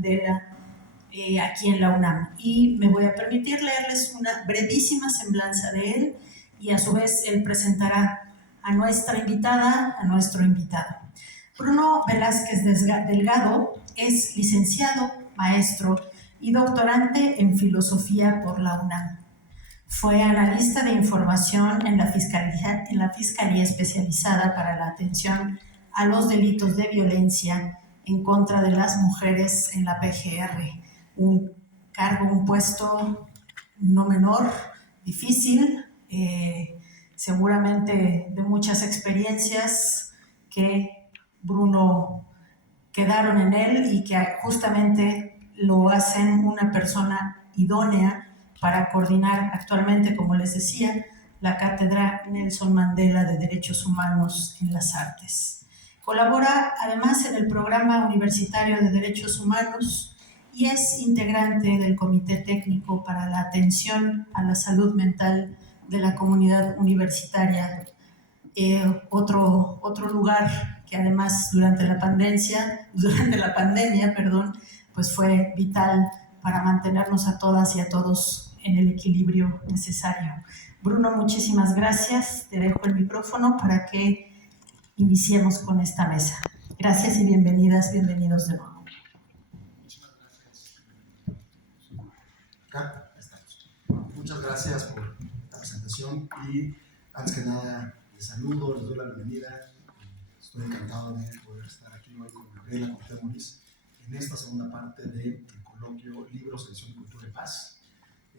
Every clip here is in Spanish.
Mandela aquí en la UNAM. Y me voy a permitir leerles una brevísima semblanza de él y a su vez él presentará a nuestra invitada, a nuestro invitado. Bruno Velázquez Delgado es licenciado, maestro y doctorante en filosofía por la UNAM. Fue analista de información en la Fiscalía Especializada para la Atención a los Delitos de Violencia en contra de las mujeres en la PGR. Un cargo, un puesto no menor, difícil, seguramente de muchas experiencias que Bruno quedaron en él y que justamente lo hacen una persona idónea para coordinar actualmente, como les decía, la Cátedra Nelson Mandela de Derechos Humanos en las Artes. Colabora además en el Programa Universitario de Derechos Humanos y es integrante del Comité Técnico para la Atención a la Salud Mental de la Comunidad Universitaria. Otro lugar que además durante la pandemia, pues fue vital para mantenernos a todas y a todos en el equilibrio necesario. Bruno, muchísimas gracias. Te dejo el micrófono para que iniciemos con esta mesa. Gracias y bienvenidas, bienvenidos de nuevo. Muchísimas gracias. Acá estamos. Muchas gracias por la presentación y antes que nada les saludo, les doy la bienvenida. Estoy encantado de poder estar aquí hoy con Gabriela, con Temoris, en esta segunda parte del coloquio Libros, Edición, Cultura y Paz.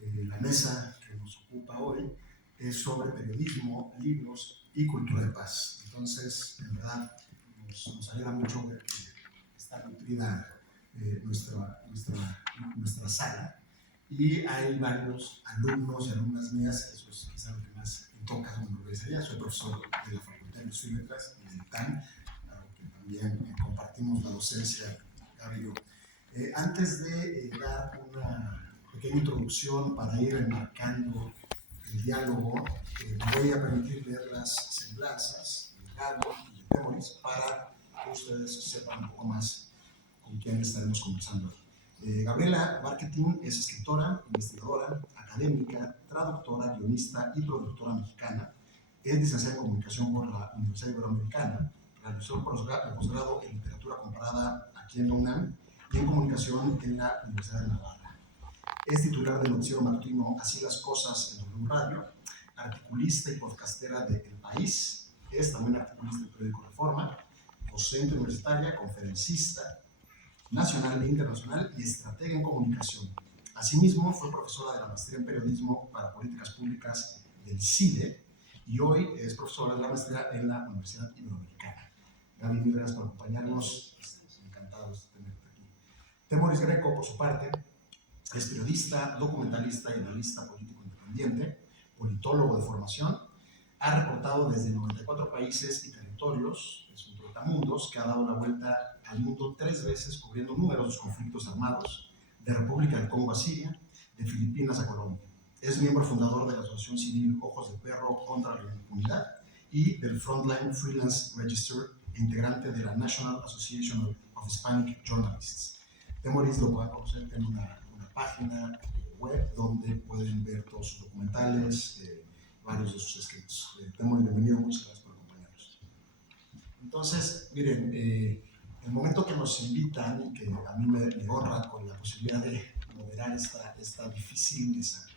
La mesa que nos ocupa hoy es sobre periodismo, libros y cultura de paz. Entonces, en verdad, nos alegra mucho ver que está nutrida nuestra sala. Y hay varios alumnos y alumnas mías, eso es quizá lo que más me toca como universidad. Soy profesor de la Facultad de Industria y Letras y del TAN, que también compartimos la docencia, Gaby y yo. Antes de dar una pequeña introducción para ir enmarcando el diálogo, voy a permitir leer las semblanzas de Gaby y de Temoris para que ustedes sepan un poco más con quién estaremos conversando hoy. Gabriela Marketing es escritora, investigadora, académica, traductora, guionista y productora mexicana. Es licenciada en comunicación por la Universidad Iberoamericana. Realizó el posgrado en literatura comparada aquí en la UNAM y en comunicación en la Universidad de Navarra. Es titular del noticiero matutino Así las Cosas en W Radio, articulista y podcastera de El País. Es también articulista del periódico Reforma, docente universitaria, conferencista nacional e internacional y estratega en comunicación. Asimismo, fue profesora de la maestría en periodismo para políticas públicas del CIDE y hoy es profesora de la maestría en la Universidad Iberoamericana. Gaby, mil gracias por acompañarnos. Encantados de tenerte aquí. Temoris Greco, por su parte, es periodista, documentalista y analista político independiente, politólogo de formación. Ha reportado desde 94 países y territorios, es un trotamundos que ha dado la vuelta al mundo 3 veces cubriendo numerosos conflictos armados, de República del Congo a Siria, de Filipinas a Colombia. Es miembro fundador de la asociación civil Ojos de Perro contra la Impunidad y del Frontline Freelance Register, integrante de la National Association of Hispanic Journalists. Temoris lo pueden conocer en una página web donde pueden ver todos sus documentales, varios de sus escritos. Temoris, bienvenido, muchas gracias por acompañarnos. Entonces, miren, el momento que nos invitan y que a mí me honra con la posibilidad de moderar esta difícil mesa,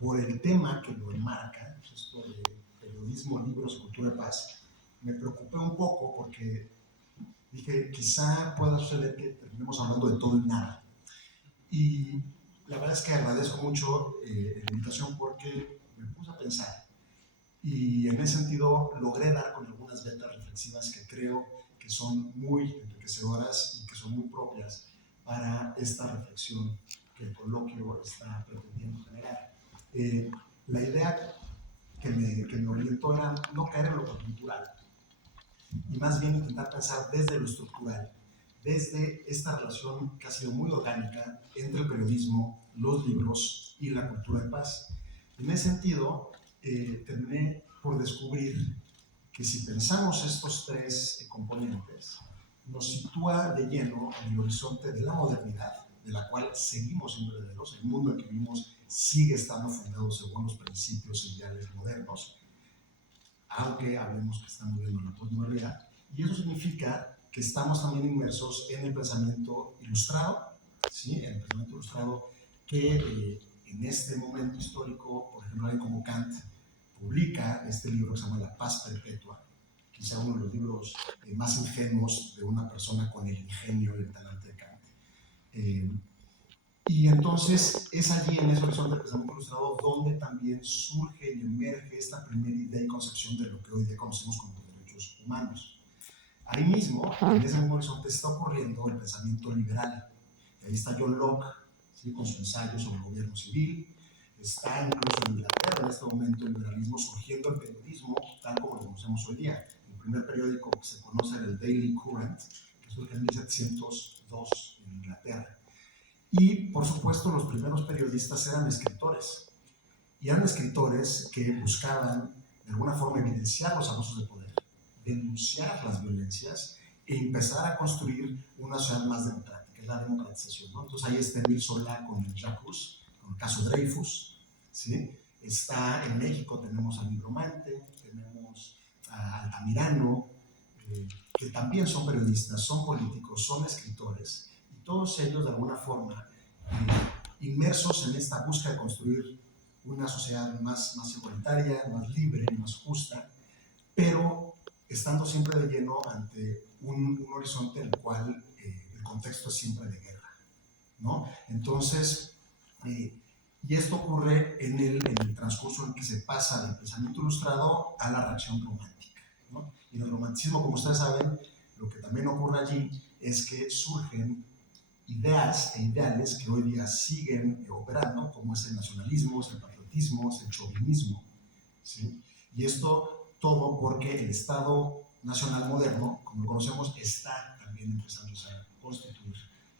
por el tema que lo enmarca, esto de periodismo, libros, cultura y paz, me preocupé un poco porque dije, quizá pueda suceder que terminemos hablando de todo y nada. Y la verdad es que agradezco mucho la invitación porque me puse a pensar y en ese sentido logré dar con algunas vetas reflexivas que creo que son muy enriquecedoras y que son muy propias para esta reflexión que el coloquio está pretendiendo generar. La idea que me orientó era no caer en lo cultural y más bien intentar pensar desde lo estructural, desde esta relación que ha sido muy orgánica entre el periodismo, los libros y la cultura de paz. En ese sentido, terminé por descubrir que si pensamos estos 3 componentes, nos sitúa de lleno en el horizonte de la modernidad, de la cual seguimos siendo herederos. El mundo en que vivimos sigue estando fundado según los principios e ideales modernos, aunque hablemos que estamos viendo la posmodernidad, y eso significa que estamos también inmersos en el pensamiento ilustrado, ¿sí? En el pensamiento ilustrado que en este momento histórico, por ejemplo, alguien como Kant publica este libro que se llama La Paz Perpetua, quizá uno de los libros más ingenuos de una persona con el ingenio y el talante de Kant. Y entonces es allí en ese horizonte del pensamiento ilustrado donde también surge y emerge esta primera idea y concepción de lo que hoy día conocemos como derechos humanos. Ahí mismo, en ese mismo horizonte, está ocurriendo el pensamiento liberal. Ahí está John Locke, ¿sí? Con su ensayo sobre el gobierno civil. Está incluso en Inglaterra en este momento el liberalismo surgiendo el periodismo tal como lo conocemos hoy día. El primer periódico que se conoce era el Daily Courant, que surge en 1702 en Inglaterra. Y, por supuesto, los primeros periodistas eran escritores. Y eran escritores que buscaban, de alguna forma, evidenciar los abusos de poder, denunciar las violencias e empezar a construir una sociedad más democrática, es la democratización, ¿no? Entonces ahí está Emile Zola con el Jacques, con el caso Dreyfus, ¿sí? Está en México, tenemos a Nigromante, tenemos a Altamirano, que también son periodistas, son políticos, son escritores, y todos ellos de alguna forma inmersos en esta búsqueda de construir una sociedad más igualitaria, más libre, más justa, pero estando siempre de lleno ante un horizonte en el cual el contexto es siempre de guerra, ¿no? Entonces, y esto ocurre en el transcurso en que se pasa del pensamiento ilustrado a la reacción romántica, ¿no? Y en el romanticismo, como ustedes saben, lo que también ocurre allí es que surgen ideas e ideales que hoy día siguen operando, como es el nacionalismo, es el patriotismo, es el chauvinismo, ¿sí? Y esto todo porque el Estado nacional moderno, como lo conocemos, está también empezando a constituir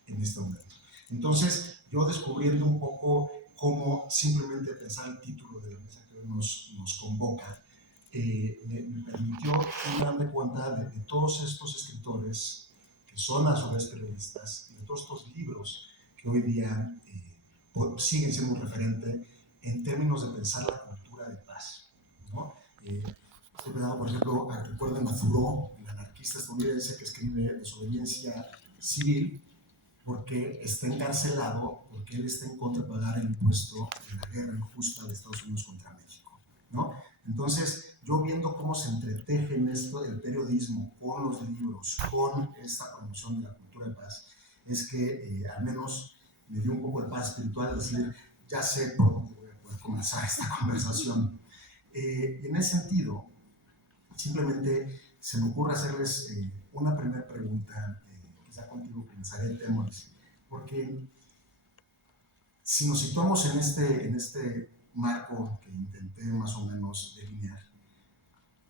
en este momento. Entonces, yo descubriendo un poco cómo simplemente pensar el título de la mesa que hoy nos convoca, me permitió darme cuenta de todos estos escritores que son a su vez periodistas y de todos estos libros que hoy día siguen siendo un referente en términos de pensar la cultura de paz, ¿no? Estoy pensando, por ejemplo, recuerden a Thoreau, el anarquista estadounidense que escribe Desobediencia Civil, porque está encarcelado, porque él está en contra de pagar el impuesto de la guerra injusta de Estados Unidos contra México, ¿no? Entonces, yo viendo cómo se entreteje en esto el periodismo con los libros, con esta promoción de la cultura de paz, es que al menos me dio un poco de paz espiritual, decir, ya sé por dónde voy a poder comenzar esta conversación. Y en ese sentido, simplemente se me ocurre hacerles una primera pregunta, quizá contigo comenzaré el tema, porque si nos situamos en este marco que intenté más o menos delinear,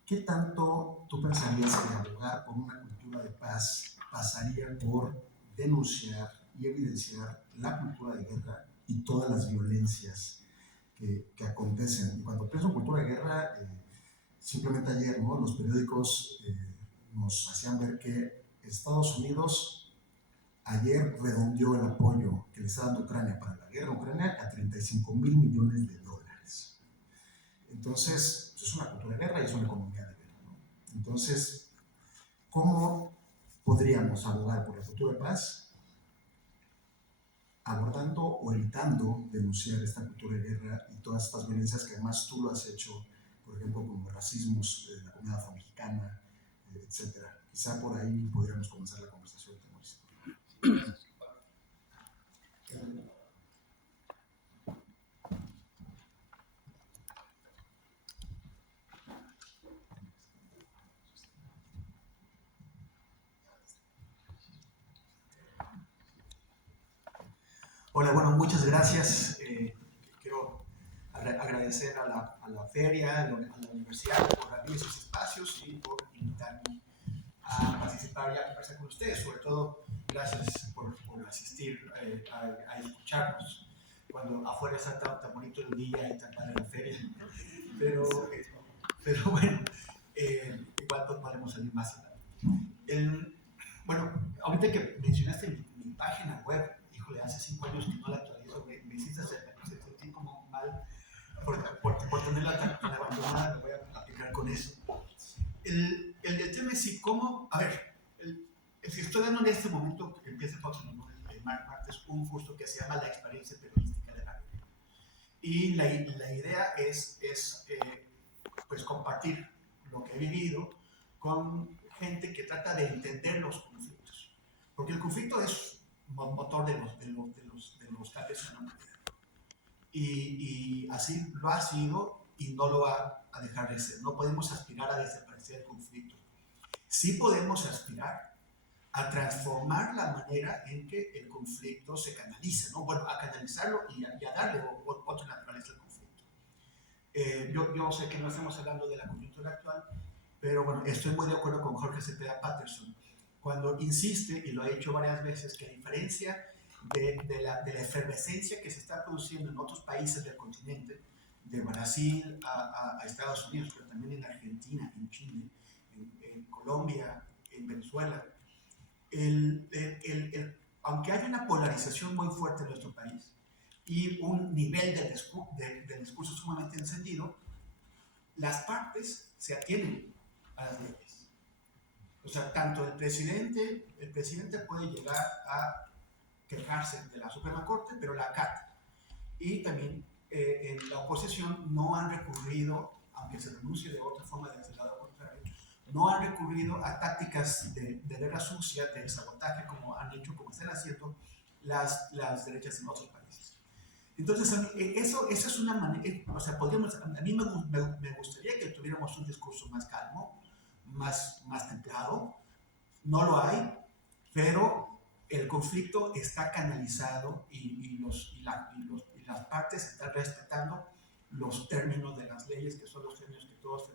¿qué tanto tú pensarías que abogar por una cultura de paz pasaría por denunciar y evidenciar la cultura de guerra y todas las violencias que acontecen? Y cuando pienso en cultura de guerra, simplemente ayer, ¿no? Los periódicos nos hacían ver que Estados Unidos ayer redondeó el apoyo que le está dando Ucrania para la guerra en Ucrania a $35,000 millones. Entonces, pues es una cultura de guerra y es una economía de guerra, ¿no? Entonces, ¿cómo podríamos abogar por la cultura de paz abordando o evitando denunciar esta cultura de guerra y todas estas violencias que además tú lo has hecho, por ejemplo, como racismos de la comunidad afroamericana, etcétera? Quizá por ahí podríamos comenzar la conversación, Temoris. Hola, bueno, muchas gracias. Quiero agradecer a la feria, a la universidad por abrir esos espacios y por invitarme a participar y a conversar con ustedes. Sobre todo, gracias por asistir a escucharnos cuando afuera está tan bonito el día y tan padre la feria. Pero bueno, igual podemos salir más adelante. Bueno, ahorita que mencionaste mi página web, híjole, hace 5 años que no la actualizo, me hiciste sentir como mal por tenerla tan abandonada, me voy a aplicar con eso. El tema es si cómo, a ver, si estoy dando en este momento, que empieza el próximo martes, un curso que se llama La experiencia periodística de la guerra. Y la idea es pues compartir lo que he vivido con gente que trata de entender los conflictos. Porque el conflicto es motor de los cambios en la humanidad. Y así lo ha sido y no lo va a dejar de ser. No podemos aspirar a desaparecer el conflicto. Sí podemos aspirar a transformar la manera en que el conflicto se canaliza, ¿no? Bueno, a canalizarlo y a darle otra naturaleza al conflicto. Yo sé que no estamos hablando de la coyuntura actual, pero bueno, estoy muy de acuerdo con Jorge Cepeda Patterson cuando insiste, y lo ha hecho varias veces, que a diferencia de la efervescencia que se está produciendo en otros países del continente, de Brasil a Estados Unidos, pero también en Argentina, en Chile, en Colombia, en Venezuela, aunque hay una polarización muy fuerte en nuestro país y un nivel de discurso sumamente encendido, las partes se atienen a las leyes. O sea, tanto el presidente puede llegar a quejarse de la Suprema Corte, pero la acata. Y también en la oposición no han recurrido, aunque se denuncie de otra forma del lado contrario, no han recurrido a tácticas de guerra sucia, de sabotaje, como han hecho, como están haciendo las derechas en otros países. Entonces, eso es una manera, o sea, a mí me gustaría que tuviéramos un discurso más calmo, más templado. No lo hay, pero el conflicto está canalizado y las partes están respetando los términos de las leyes, que son los términos que todos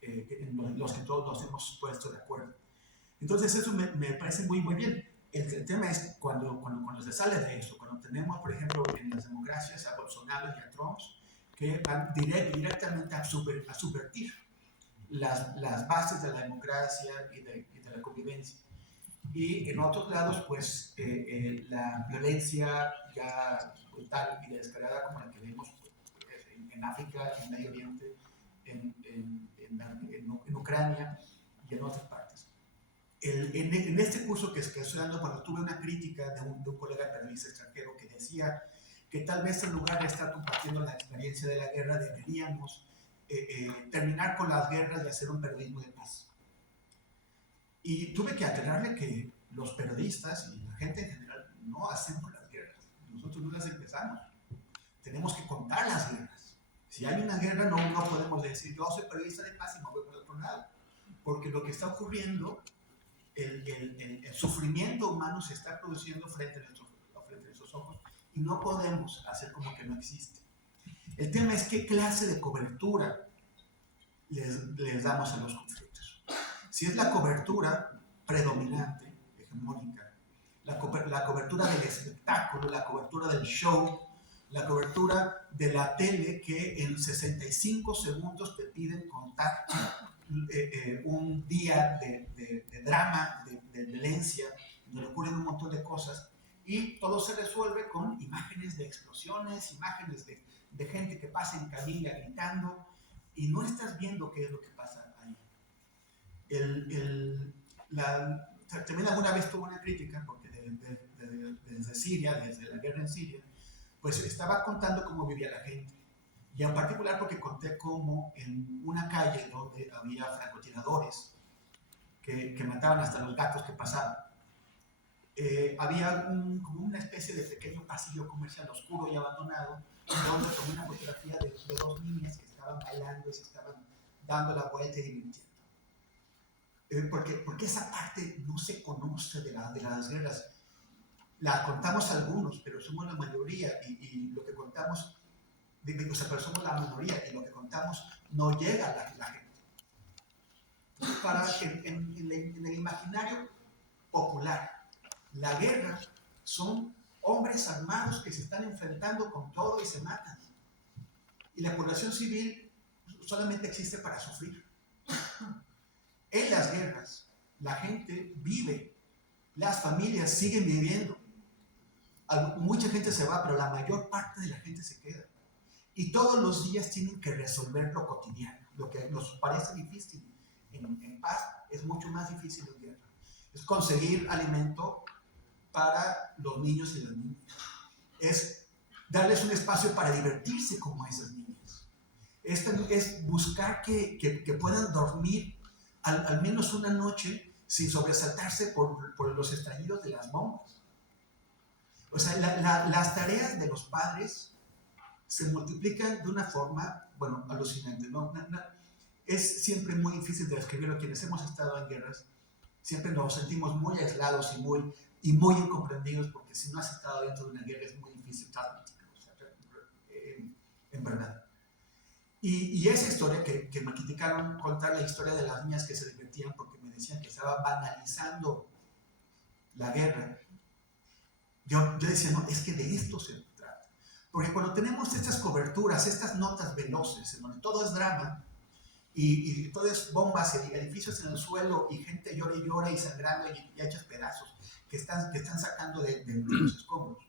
en los que todos nos hemos puesto de acuerdo. Entonces eso me parece muy bien. El tema es cuando se sale de eso, cuando tenemos, por ejemplo, en las democracias a Bolsonaro y a Trump, que van directamente a subvertir las bases de la democracia y de la convivencia. Y en otros lados, pues, la violencia ya brutal y descarada como la que vemos en África, en Medio Oriente, en Ucrania y en otras partes. En este curso que estoy dando, cuando tuve una crítica de un colega periodista extranjero que decía que tal vez en lugar de estar compartiendo la experiencia de la guerra, deberíamos terminar con las guerras y hacer un periodismo de paz. Y tuve que aclararle que los periodistas y la gente en general no hacemos las guerras. Nosotros no las empezamos. Tenemos que contar las guerras. Si hay una guerra, no podemos decir yo soy periodista de paz y me voy por el otro lado. Porque lo que está ocurriendo, el sufrimiento humano se está produciendo frente a nuestros ojos y no podemos hacer como que no existe. El tema es qué clase de cobertura les damos a los conflictos. Si es la cobertura predominante, hegemónica, la cobertura del espectáculo, la cobertura del show, la cobertura de la tele que en 65 segundos te piden contar un día de drama, de violencia, donde ocurren un montón de cosas, y todo se resuelve con imágenes de explosiones, imágenes de gente que pasa en camilla gritando, y no estás viendo qué es lo que pasa ahí. También alguna vez tuve una crítica, porque desde Siria, desde la guerra en Siria, pues estaba contando cómo vivía la gente. Y en particular porque conté cómo en una calle donde había francotiradores que mataban hasta los gatos que pasaban, había como una especie de pequeño pasillo comercial oscuro y abandonado, donde tomé una fotografía de 2 niñas que estaban bailando y se estaban dando la vuelta y divirtiendo. Porque esa parte no se conoce de las guerras. La contamos algunos, pero somos la mayoría y lo que contamos, pero somos la minoría y lo que contamos no llega a la gente. Entonces, en el imaginario popular, la guerra son hombres armados que se están enfrentando con todo y se matan. Y la población civil solamente existe para sufrir. En las guerras, la gente vive las familias siguen viviendo. Mucha gente se va, pero la mayor parte de la gente se queda. Y todos los días tienen que resolver lo cotidiano. Lo que nos parece difícil en paz es mucho más difícil en guerra. Es conseguir alimento para los niños y las niñas. Es darles un espacio para divertirse como esas niñas. Es buscar que puedan dormir al menos una noche sin sobresaltarse por los estallidos de las bombas. O sea, las tareas de los padres se multiplican de una forma, bueno, alucinante, ¿no? Es siempre muy difícil de describirlo. Quienes hemos estado en guerras, siempre nos sentimos muy aislados y muy incomprendidos, porque si no has estado dentro de una guerra es muy difícil, en verdad. Y esa historia que me criticaron, contar la historia de las niñas que se divertían porque me decían que estaba banalizando la guerra. Yo decía, no, es que de esto se trata. Porque cuando tenemos estas coberturas, estas notas veloces, en donde todo es drama, y todo es bombas, y edificios en el suelo, y gente llora y llora, y sangrando, y hechos pedazos, que están sacando de los escombros.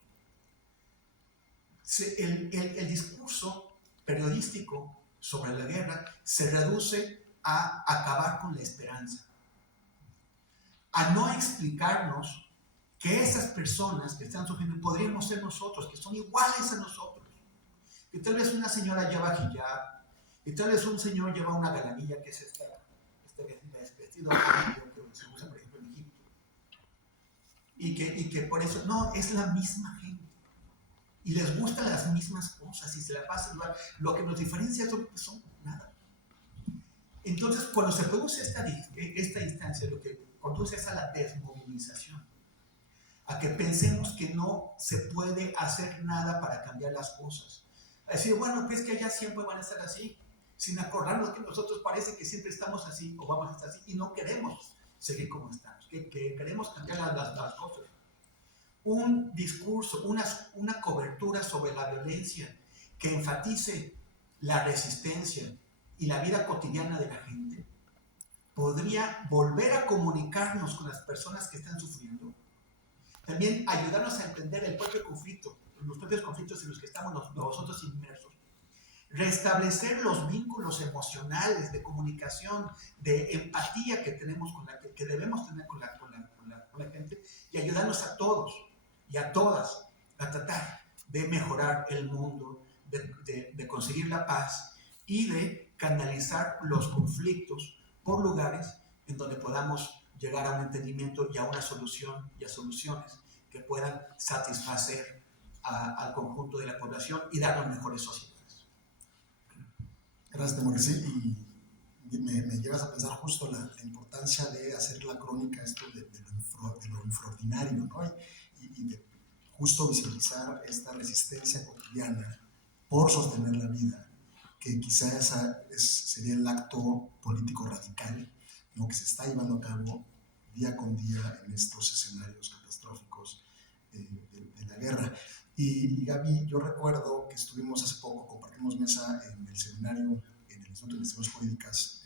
El discurso periodístico sobre la guerra se reduce a acabar con la esperanza, a no explicarnos que esas personas que están sufriendo podríamos ser nosotros, que son iguales a nosotros, que tal vez una señora lleva hijab, que tal vez un señor lleva una galanilla, que es este vestido que se usa por ejemplo en Egipto, y que por eso, no, es la misma gente, y les gustan las mismas cosas, y se la pasan igual. Lo que nos diferencia son nada. Entonces, cuando se produce esta instancia, lo que conduce es a la desmovilización, a que pensemos que no se puede hacer nada para cambiar las cosas. A decir, bueno, pues que allá siempre van a estar así, sin acordarnos que nosotros parece que siempre estamos así o vamos a estar así y no queremos seguir como estamos, que queremos cambiar las cosas. Un discurso, una cobertura sobre la violencia que enfatice la resistencia y la vida cotidiana de la gente podría volver a comunicarnos con las personas que están sufriendo. También ayudarnos a entender el propio conflicto, los propios conflictos en los que estamos nosotros inmersos. Restablecer los vínculos emocionales de comunicación, de empatía que tenemos que debemos tener con la gente, y ayudarnos a todos y a todas a tratar de mejorar el mundo, de conseguir la paz y de canalizar los conflictos por lugares en donde podamos llegar a un entendimiento y a una solución y a soluciones que puedan satisfacer al conjunto de la población y darnos mejores sociedades. Gracias, Temor. Sí, y me llevas a pensar justo la importancia de hacer la crónica esto de lo infraordinario, ¿no? Y de justo visibilizar esta resistencia cotidiana por sostener la vida, que quizá sería el acto político radical, ¿no?, que se está llevando a cabo día con día en estos escenarios catastróficos de la guerra. Y Gaby, yo recuerdo que estuvimos hace poco, compartimos mesa en el seminario en el Instituto de Investigaciones Jurídicas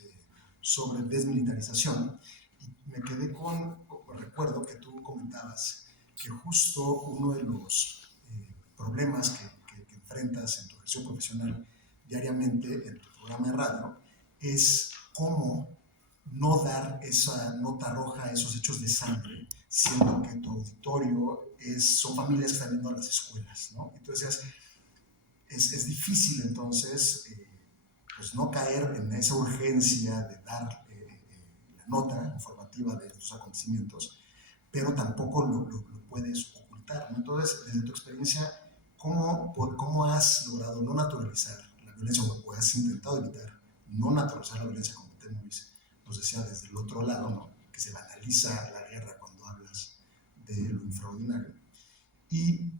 sobre desmilitarización, y me quedé recuerdo que tú comentabas que justo uno de los problemas que enfrentas en tu ejercicio profesional diariamente en tu programa de radio es cómo no dar esa nota roja a esos hechos de sangre, siendo que tu auditorio son familias que están yendo a las escuelas, ¿no? Entonces es difícil entonces pues no caer en esa urgencia de dar la nota informativa de estos acontecimientos, pero tampoco lo puedes ocultar, ¿no? Entonces, desde tu experiencia, ¿cómo has logrado no naturalizar la violencia, o has intentado evitar no naturalizar la violencia, como Temoris nos decía desde el otro lado, ¿no?, que se banaliza la guerra cuando hablas de lo infraordinario? Y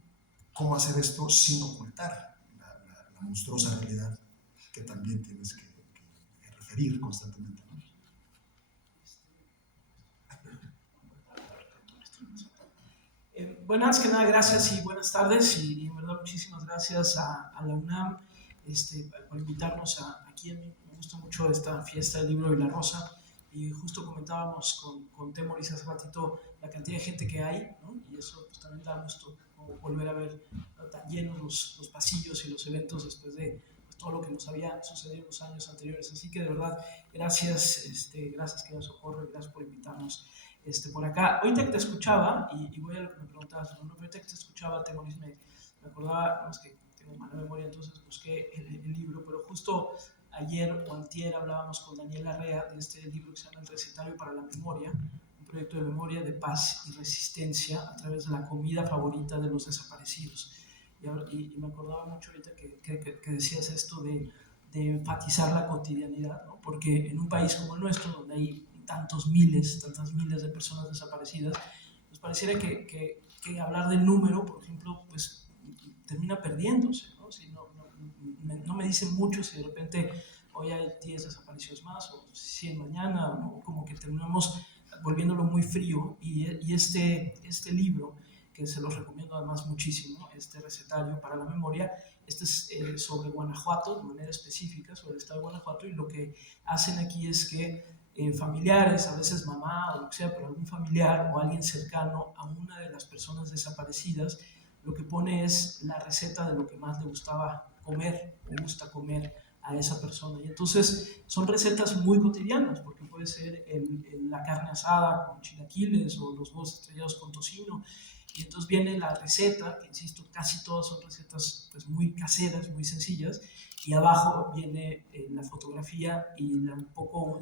cómo hacer esto sin ocultar la monstruosa realidad que también tienes que referir constantemente, ¿no? Bueno, antes que nada, gracias y buenas tardes, y en verdad muchísimas gracias a la UNAM por invitarnos aquí. Me gusta mucho esta fiesta del libro y la rosa, Y justo comentábamos con Temoris hace ratito la cantidad de gente que hay, ¿no? Y eso pues, también da gusto, ¿no? Volver a ver tan llenos los pasillos y los eventos después de pues, todo lo que nos había sucedido en los años anteriores. Así que de verdad, gracias, gracias querido Socorro, y gracias por invitarnos por acá. Ahorita que te escuchaba, y voy a lo que me preguntabas, ¿no? Ahorita que te escuchaba, Temoris, me acordaba, no, es que tengo mala memoria, entonces busqué el libro, pero justo ayer o antier hablábamos con Daniel Arrea de este libro que se llama El Recetario para la Memoria, un proyecto de memoria, de paz y resistencia a través de la comida favorita de los desaparecidos. Y me acordaba mucho ahorita que decías esto de enfatizar la cotidianidad, ¿no? Porque en un país como el nuestro, donde hay tantas miles de personas desaparecidas, pues pareciera que hablar del número, por ejemplo, pues termina perdiéndose, ¿no? Si no me dicen mucho si de repente hoy hay 10 desaparecidos más o 100 mañana, ¿no? Como que terminamos volviéndolo muy frío y este libro, que se los recomiendo además muchísimo, este recetario para la memoria, este es sobre Guanajuato, de manera específica, sobre el estado de Guanajuato, y lo que hacen aquí es que familiares, a veces mamá o lo que sea, pero algún familiar o alguien cercano a una de las personas desaparecidas, lo que pone es la receta de lo que más le gustaba comer o gusta comer a esa persona. Y entonces son recetas muy cotidianas, porque puede ser la carne asada con chilaquiles o los huevos estrellados con tocino. Y entonces viene la receta, que insisto, casi todas son recetas pues, muy caseras, muy sencillas, y abajo viene la fotografía y un poco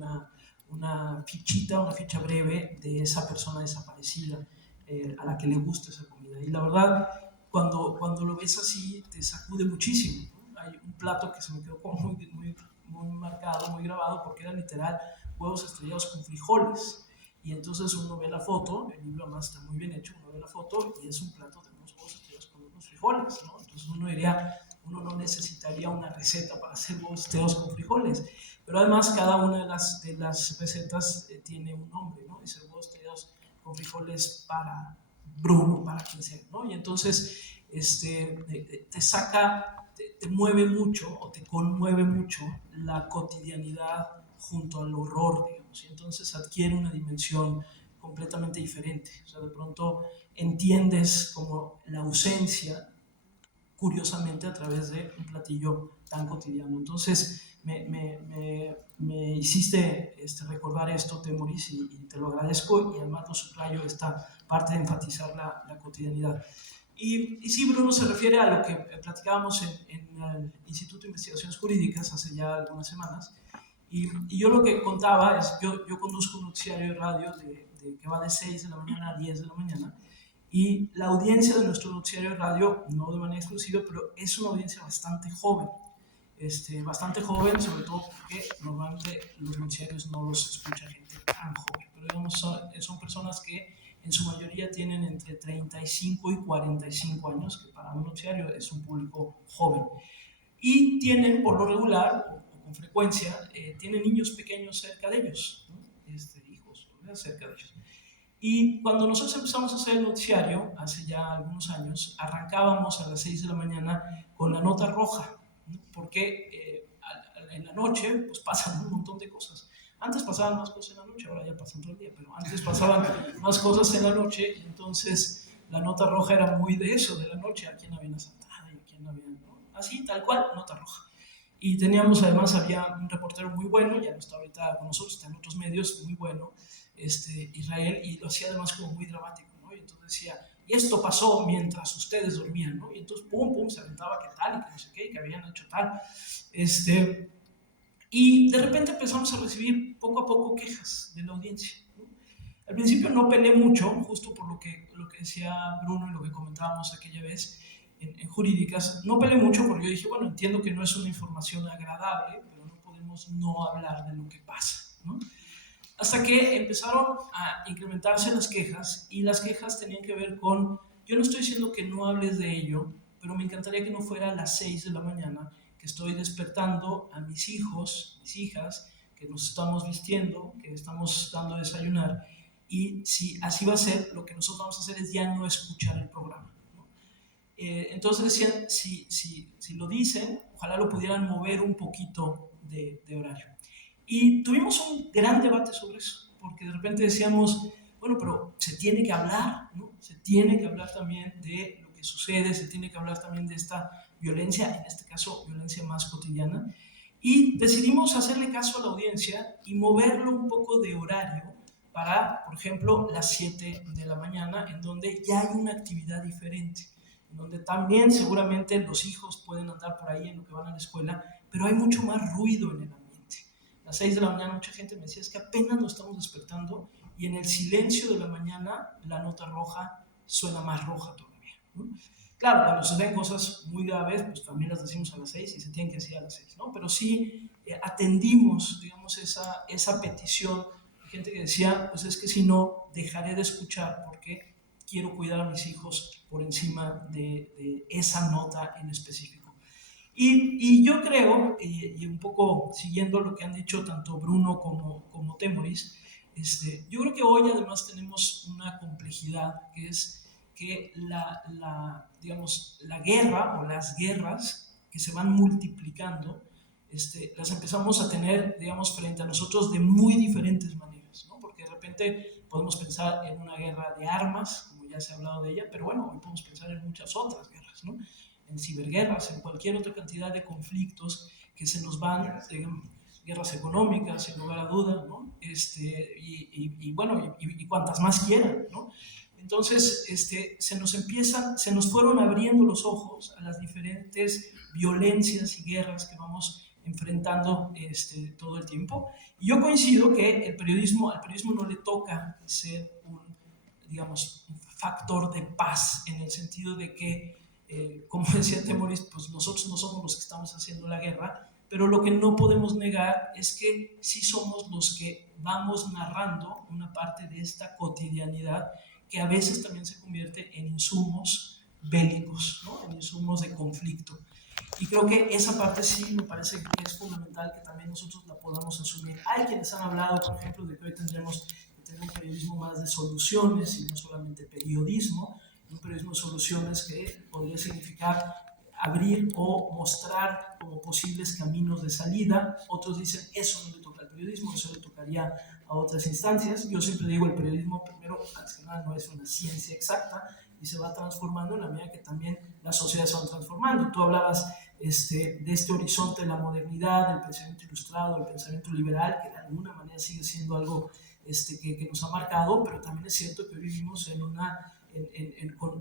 una fichita, una ficha breve de esa persona desaparecida a la que le gusta esa comida. Y la verdad, cuando lo ves así, te sacude muchísimo, ¿no? Hay un plato que se me quedó como muy marcado, muy grabado, porque era literal huevos estrellados con frijoles. Y entonces uno ve la foto, el libro además está muy bien hecho, uno ve la foto y es un plato de unos huevos estrellados con unos frijoles, ¿no? Entonces uno no necesitaría una receta para hacer huevos estrellados con frijoles, pero además cada una de las recetas tiene un nombre, ¿no? Dice huevos estrellados con frijoles para Bruno, para quien sea, ¿no? Y entonces te saca, te mueve mucho o te conmueve mucho la cotidianidad junto al horror, digamos, y entonces adquiere una dimensión completamente diferente. O sea, de pronto entiendes como la ausencia, curiosamente, a través de un platillo tan cotidiano. Entonces, me hiciste recordar esto, Temoris, y te lo agradezco, y además lo subrayo esta parte de enfatizar la cotidianidad. Y sí, Bruno se refiere a lo que platicábamos en el Instituto de Investigaciones Jurídicas hace ya algunas semanas. Y yo lo que contaba es, yo conduzco un noticiario de radio que va de 6 de la mañana a 10 de la mañana, y la audiencia de nuestro noticiario de radio, no de manera exclusiva, pero es una audiencia bastante joven. Bastante joven, sobre todo porque normalmente los noticiarios no los escucha gente tan joven, pero digamos, son personas que en su mayoría tienen entre 35 y 45 años, que para un noticiario es un público joven. Y tienen, por lo regular, o con frecuencia, tienen niños pequeños cerca de ellos, ¿no? Hijos cerca de ellos. Y cuando nosotros empezamos a hacer el noticiario, hace ya algunos años, arrancábamos a las 6 de la mañana con la nota roja, ¿no? Porque en la noche pues pasan un montón de cosas. Antes pasaban más cosas en la noche, ahora ya pasan todo el día, pero antes pasaban más cosas en la noche, y entonces la nota roja era muy de eso, de la noche, a quién habían asaltado y a quién habían, ¿no? Así, tal cual, nota roja. Y teníamos, además, había un reportero muy bueno, ya no está ahorita con nosotros, está en otros medios, muy bueno, Israel, y lo hacía además como muy dramático, ¿no? Y entonces decía, y esto pasó mientras ustedes dormían, ¿no? Y entonces, pum, se aventaba que tal, y que no sé qué, y que habían hecho tal. Y de repente empezamos a recibir poco a poco quejas de la audiencia, ¿no? Al principio no peleé mucho, justo por lo que decía Bruno y lo que comentábamos aquella vez en Jurídicas. No peleé mucho porque yo dije, bueno, entiendo que no es una información agradable, pero no podemos no hablar de lo que pasa, ¿no? Hasta que empezaron a incrementarse las quejas, y las quejas tenían que ver con, yo no estoy diciendo que no hables de ello, pero me encantaría que no fuera a las 6 de la mañana, que estoy despertando a mis hijos, mis hijas, que nos estamos vistiendo, que estamos dando a desayunar, y si así va a ser, lo que nosotros vamos a hacer es ya no escuchar el programa, ¿no? Entonces decían, si lo dicen, ojalá lo pudieran mover un poquito de horario. Y tuvimos un gran debate sobre eso, porque de repente decíamos, bueno, pero se tiene que hablar, ¿no? Se tiene que hablar también de lo que sucede, se tiene que hablar también de esta violencia, en este caso violencia más cotidiana. Y decidimos hacerle caso a la audiencia y moverlo un poco de horario para, por ejemplo, las 7 de la mañana, en donde ya hay una actividad diferente, en donde también seguramente los hijos pueden andar por ahí en lo que van a la escuela, pero hay mucho más ruido en el ambiente. A las 6 de la mañana mucha gente me decía, es que apenas nos estamos despertando y en el silencio de la mañana la nota roja suena más roja todavía, ¿no? Claro, cuando se ven cosas muy graves, pues también las decimos a las 6 y se tienen que decir a las 6, ¿no? Pero sí atendimos, digamos, esa petición de gente que decía, pues es que si no, dejaré de escuchar porque quiero cuidar a mis hijos por encima de esa nota en específico. Y yo creo, y un poco siguiendo lo que han dicho tanto Bruno como Temoris, yo creo que hoy además tenemos una complejidad que es que digamos, la guerra o las guerras que se van multiplicando, las empezamos a tener, digamos, frente a nosotros de muy diferentes maneras, ¿no? Porque de repente podemos pensar en una guerra de armas, como ya se ha hablado de ella, pero bueno, hoy podemos pensar en muchas otras guerras, ¿no? En ciberguerras, en cualquier otra cantidad de conflictos que se nos van, digamos, guerras económicas, sin lugar a dudas, ¿no? Y bueno, y cuantas más quieran, ¿no? Entonces, se nos fueron abriendo los ojos a las diferentes violencias y guerras que vamos enfrentando todo el tiempo. Y yo coincido que al periodismo no le toca ser digamos, un factor de paz, en el sentido de que, como decía Temoris, pues nosotros no somos los que estamos haciendo la guerra, pero lo que no podemos negar es que sí somos los que vamos narrando una parte de esta cotidianidad que a veces también se convierte en insumos bélicos, ¿no? En insumos de conflicto. Y creo que esa parte sí me parece que es fundamental que también nosotros la podamos asumir. Hay quienes han hablado, por ejemplo, de que hoy tendremos que tener un periodismo más de soluciones y no solamente periodismo, un periodismo de soluciones que podría significar abrir o mostrar como posibles caminos de salida. Otros dicen, eso no le toca al periodismo, eso le tocaría a otras instancias. Yo siempre digo, el periodismo, primero, antes que nada, no es una ciencia exacta y se va transformando en la medida que también las sociedades se van transformando. Tú hablabas de este horizonte de la modernidad, del pensamiento ilustrado, del pensamiento liberal, que de alguna manera sigue siendo algo que nos ha marcado, pero también es cierto que hoy vivimos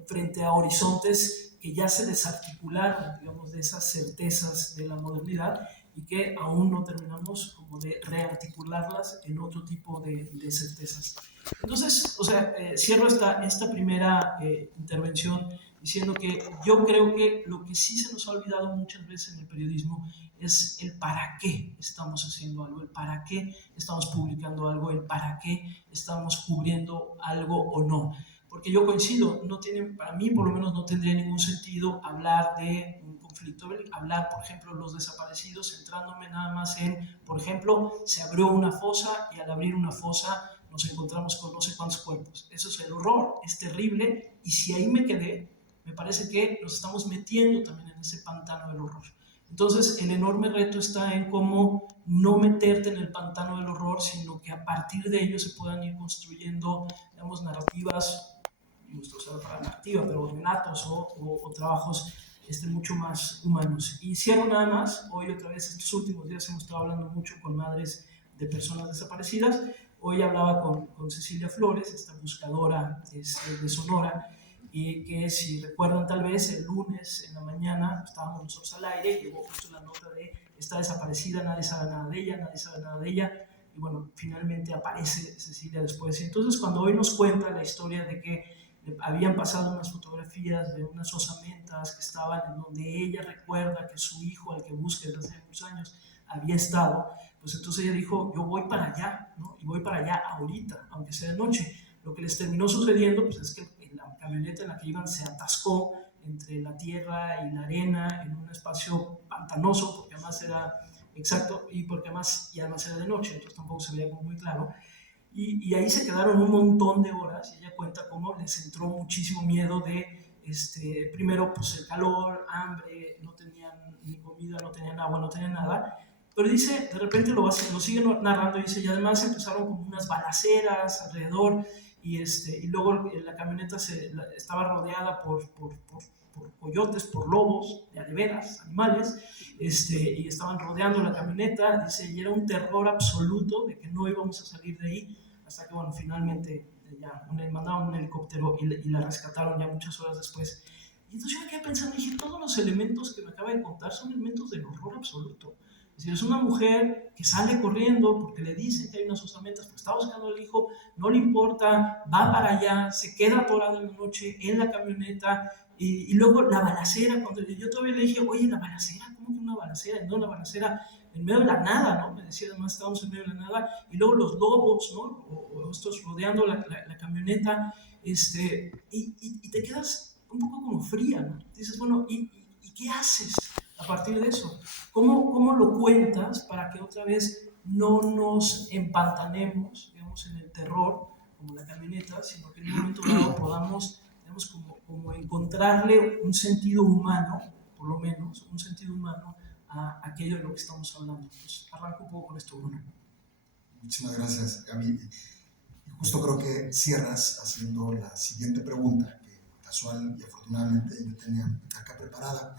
frente a horizontes que ya se desarticularon, digamos, de esas certezas de la modernidad y que aún no terminamos como de rearticularlas en otro tipo de certezas. Entonces, o sea, cierro esta primera intervención diciendo que yo creo que lo que sí se nos ha olvidado muchas veces en el periodismo es el para qué estamos haciendo algo, el para qué estamos publicando algo, el para qué estamos cubriendo algo o no. Porque yo coincido, para mí por lo menos no tendría ningún sentido hablar de un conflicto, hablar, por ejemplo, los desaparecidos, centrándome nada más en, por ejemplo, se abrió una fosa y al abrir una fosa nos encontramos con no sé cuántos cuerpos. Eso es el horror, es terrible, y si ahí me quedé, me parece que nos estamos metiendo también en ese pantano del horror. Entonces, el enorme reto está en cómo no meterte en el pantano del horror, sino que a partir de ello se puedan ir construyendo, digamos, narrativas, me gusta usar para narrativa, pero relatos o trabajos mucho más humanos. Y cierro nada más, hoy otra vez, estos últimos días hemos estado hablando mucho con madres de personas desaparecidas. Hoy hablaba con Cecilia Flores, esta buscadora de Sonora, y que si recuerdan tal vez el lunes en la mañana estábamos nosotros al aire y llegó justo la nota de está desaparecida, nadie sabe nada de ella, y bueno, finalmente aparece Cecilia después. Y entonces cuando hoy nos cuenta la historia de que habían pasado unas fotografías de unas osamentas que estaban en donde ella recuerda que su hijo, al que busca desde hace muchos años, había estado, pues entonces ella dijo, yo voy para allá, ¿no? Y voy para allá ahorita, aunque sea de noche. Lo que les terminó sucediendo, pues es que la camioneta en la que iban se atascó entre la tierra y la arena en un espacio pantanoso, porque además era exacto, y además era de noche, entonces tampoco se veía muy claro. Y ahí se quedaron un montón de horas, y ella cuenta cómo les entró muchísimo miedo de, primero, pues el calor, hambre, no tenían ni comida, no tenían agua, no tenían nada, Pero dice, de repente lo sigue narrando y dice, y además empezaron como unas balaceras alrededor y luego la camioneta estaba rodeada por coyotes, por lobos, de veras, animales, y estaban rodeando la camioneta, dice, y era un terror absoluto de que no íbamos a salir de ahí, hasta que, bueno, finalmente ya mandaron un helicóptero y la rescataron ya muchas horas después. Y entonces yo me quedé pensando, dije, todos los elementos que me acaba de contar son elementos del horror absoluto. Es decir, es una mujer que sale corriendo porque le dicen que hay unas osamentas, porque está buscando al hijo, no le importa, va para allá, se queda atorada en la noche en la camioneta, y luego la balacera, cuando yo todavía le dije, oye, la balacera, ¿cómo que una balacera? No, la balacera en medio de la nada, ¿no? Me decía, además estábamos en medio de la nada, y luego los lobos, ¿no? O estos rodeando la camioneta, y te quedas un poco como fría, ¿no? Dices, bueno, ¿y qué haces a partir de eso? ¿Cómo lo cuentas para que otra vez no nos empantanemos, digamos, en el terror, como la camioneta, sino que en un momento dado podamos, digamos, como encontrarle un sentido humano, por lo menos, un sentido humano a aquello de lo que estamos hablando? Pues arranco un poco con esto, Bruno. Muchísimas gracias, Gaby. Y justo creo que cierras haciendo la siguiente pregunta, que casual y afortunadamente yo tenía acá preparada,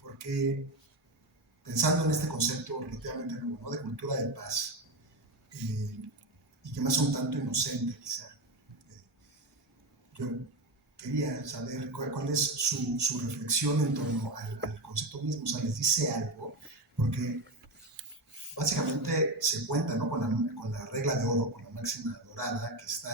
porque pensando en este concepto relativamente nuevo, ¿no? De cultura de paz, y que más un tanto inocente quizá, yo quería saber cuál es su reflexión en torno al concepto mismo. O sea, les dice algo, porque básicamente se cuenta, ¿no? con la regla de oro, con la máxima dorada, que es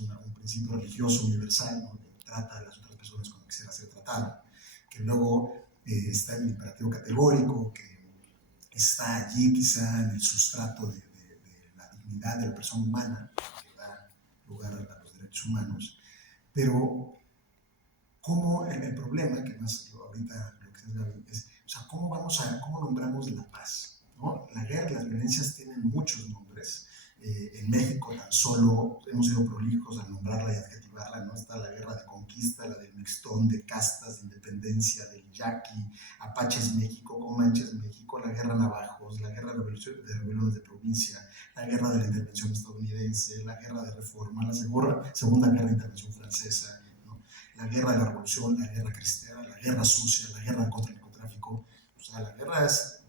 un principio religioso universal, ¿no? Que trata a las otras personas como quisiera ser tratado, que luego está en el imperativo categórico, que está allí quizá en el sustrato de la dignidad de la persona humana, que da lugar a los derechos humanos. Pero cómo el problema, que más ahorita lo que es, o sea, cómo nombramos la paz, ¿no? La guerra, las violencias tienen muchos nombres. En México tan solo hemos sido prolijos al nombrarla y adjetivarla, ¿no? Está la guerra de conquista, la del mixtón, de castas, de independencia, del yaqui, Apaches México, Comanches México, la guerra Navajos, la guerra de rebeliones de provincia, la guerra de la intervención estadounidense, la guerra de reforma, la segunda guerra de intervención francesa, ¿no? La guerra de la revolución, la guerra cristiana, la guerra sucia, la guerra contra el narcotráfico. O sea, la guerra es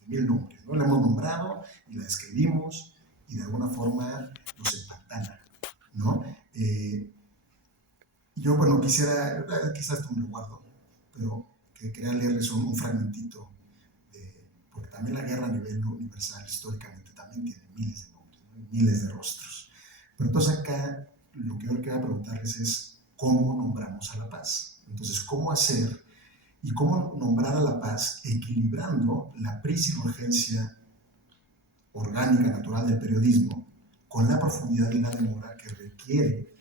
de mil nombres, ¿no? La hemos nombrado y la describimos y de alguna forma nos empantana, ¿no? Yo, bueno, quizás esto me lo guardo, pero que quería leerles un fragmentito, porque también la guerra a nivel universal históricamente también tiene miles de nombres, ¿no? Miles de rostros. Pero entonces acá lo que yo quería preguntarles es cómo nombramos a la paz. Entonces, ¿cómo hacer y cómo nombrar a la paz equilibrando la prisa y la urgencia orgánica, natural del periodismo, con la profundidad y la demora que requiere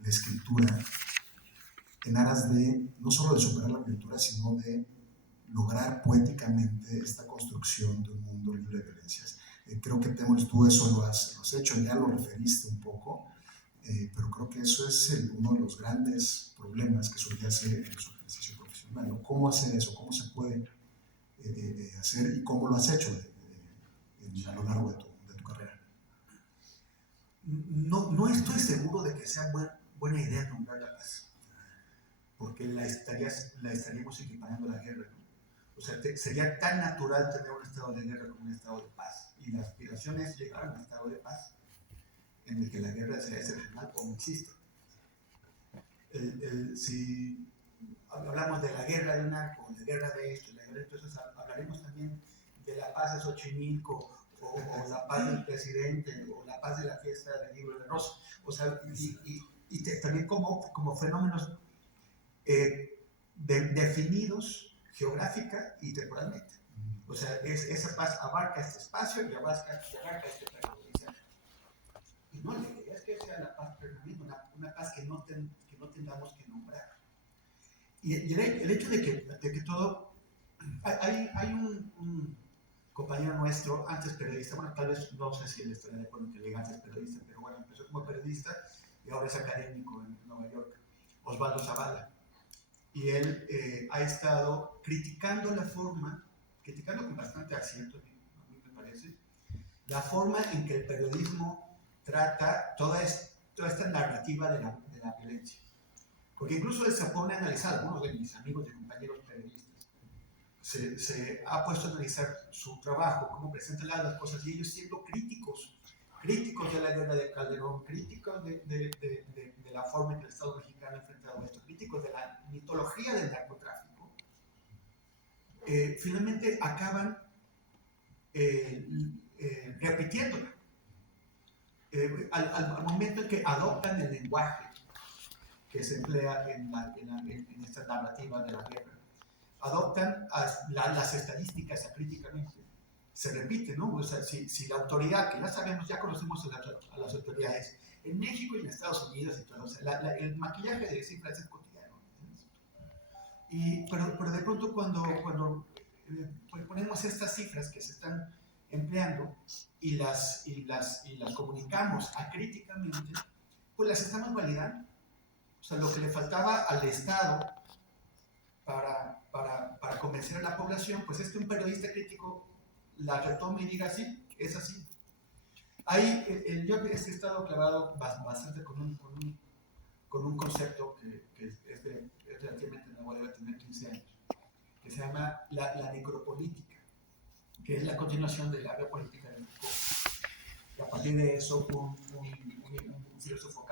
la escritura en aras de, no solo de superar la coyuntura, sino de lograr poéticamente esta construcción de un mundo libre de violencias? Creo que tú eso lo has hecho, ya lo referiste un poco, pero creo que eso es uno de los grandes problemas que subyace en su ejercicio profesional, ¿no? ¿Cómo hacer eso? ¿Cómo se puede hacer y cómo lo has hecho a lo largo de tu carrera? No estoy seguro de que sea buena idea nombrar la paz, porque la estaríamos equiparando a la guerra, ¿no? O sea, sería tan natural tener un estado de guerra como un estado de paz, y la aspiración es llegar a un estado de paz en el que la guerra sea excepcional o no existe. Si hablamos de la guerra del narco, la guerra de esto, la guerra de esto, hablaremos también de la paz de Xochimilco, o la paz del presidente, o la paz de la fiesta del libro de Rosa. O sea, también como fenómenos definidos geográfica y temporalmente. O sea, esa paz abarca este espacio y abarca este periodo. Y no, la idea es que sea la paz permanente, una paz que no tengamos que nombrar. Y el hecho de que todo... Hay un compañero nuestro, antes periodista, bueno, tal vez no sé si él estaría de acuerdo que le diga antes periodista, pero bueno, empezó como periodista y ahora es académico en Nueva York, Osvaldo Zavala. Y él ha estado criticando con bastante acierto, a mí me la forma en que el periodismo trata toda esta narrativa de la violencia. Porque incluso se pone a analizar, algunos de mis amigos y compañeros periodistas, se ha puesto a analizar su trabajo, cómo presenta las cosas, y ellos siendo críticos de la guerra de Calderón, críticos de la forma en que el Estado mexicano ha enfrentado esto, críticos de la mitología del narcotráfico, finalmente acaban repitiéndola. Al momento en que adoptan el lenguaje que se emplea en esta narrativa de la guerra, adoptan las estadísticas acríticamente, se repite, ¿no? O sea, si la autoridad, que ya sabemos, ya conocemos a las autoridades en México y en Estados Unidos y todo, o sea, el maquillaje de cifras es cotidiano. Pero de pronto cuando ponemos estas cifras que se están empleando y las comunicamos acríticamente, pues las estamos validando. O sea, lo que le faltaba al Estado para convencer a la población, pues es que un periodista crítico la retome y diga sí, es así. Yo he estado clavado bastante con un concepto que es relativamente nuevo, debe tener 15 años, que se llama la necropolítica, que es la continuación de la biopolítica de Foucault. Y a partir de eso, un filósofo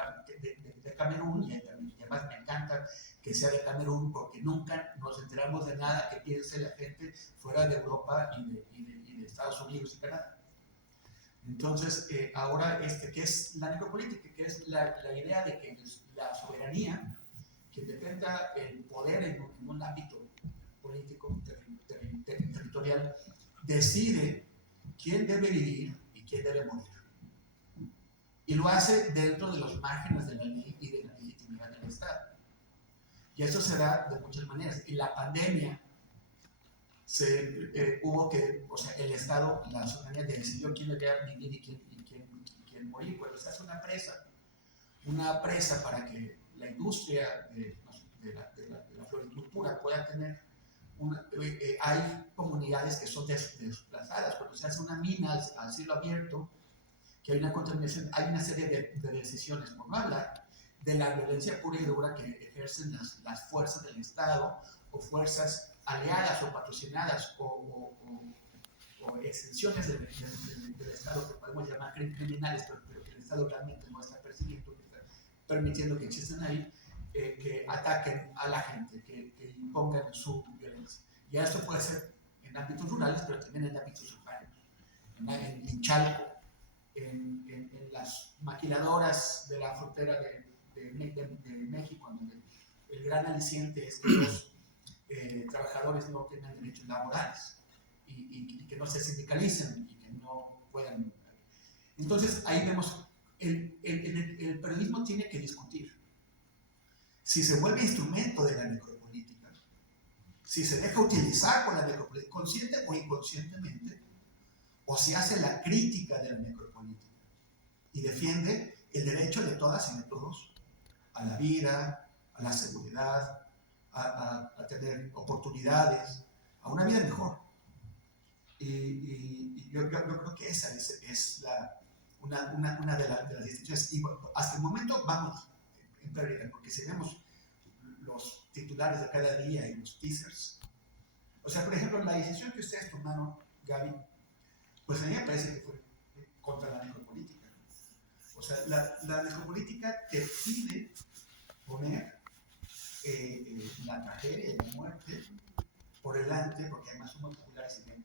de Camerún, y además me encanta que sea de Camerún, porque nunca nos enteramos de nada que piense la gente fuera de Europa y de Estados Unidos y Canadá. Entonces, ahora, ¿qué es la necropolítica? Que es la idea de que la soberanía, que detenta el poder en un ámbito político, territorial, decide quién debe vivir y quién debe morir. Y lo hace dentro de los márgenes de la ley y de la legitimidad del Estado. Y eso se da de muchas maneras. En la pandemia o sea, el Estado, la soberanía decidió quién debía vivir y quién morir. Cuando se hace una presa para que la industria de la floricultura pueda tener hay comunidades que son desplazadas. Cuando se hace una mina al cielo abierto, que hay una contaminación, hay una serie de decisiones, por no hablar de la violencia pura y dura que ejercen las fuerzas del Estado o fuerzas aliadas o patrocinadas o extensiones del Estado que podemos llamar criminales, pero que el Estado realmente no está persiguiendo, que está permitiendo que existen ahí, que ataquen a la gente, que impongan su violencia. Y eso puede ser en ámbitos rurales, pero también en ámbitos urbanos, en Chalco, en las maquiladoras de la frontera de México, donde el gran aliciente es que los trabajadores no tengan derechos laborales y que no se sindicalicen y que no puedan. Entonces ahí vemos, el periodismo tiene que discutir si se vuelve instrumento de la necropolítica, si se deja utilizar por la necropolítica, consciente o inconscientemente, o si hace la crítica de la necropolítica y defiende el derecho de todas y de todos a la vida, a la seguridad, a tener oportunidades, a una vida mejor. Y yo creo que esa es una de las distinciones. Y hasta el momento vamos en pérdida, porque si vemos los titulares de cada día y los teasers, o sea, por ejemplo, la decisión que ustedes tomaron, Gaby, pues a mí me parece que fue contra la necropolítica. O sea, la necropolítica te pide poner la tragedia y la muerte por delante, porque además son muy populares y bien.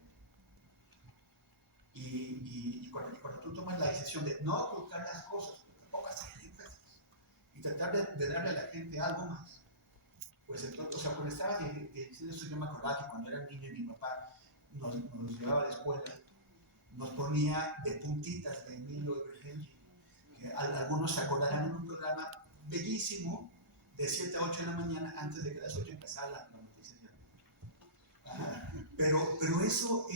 Y cuando tú tomas la decisión de no ocultar las cosas, tampoco hacer y tratar de darle a la gente algo más, pues entonces, o sea, cuando estaba diciendo eso, yo me acordaba que cuando era niño mi papá nos llevaba a la escuela, nos ponía de puntitas de Emilio Evergenji, que algunos se acordarán en un programa bellísimo de 7 a 8 de la mañana antes de que a las 8 empezara la noticia. Pero eso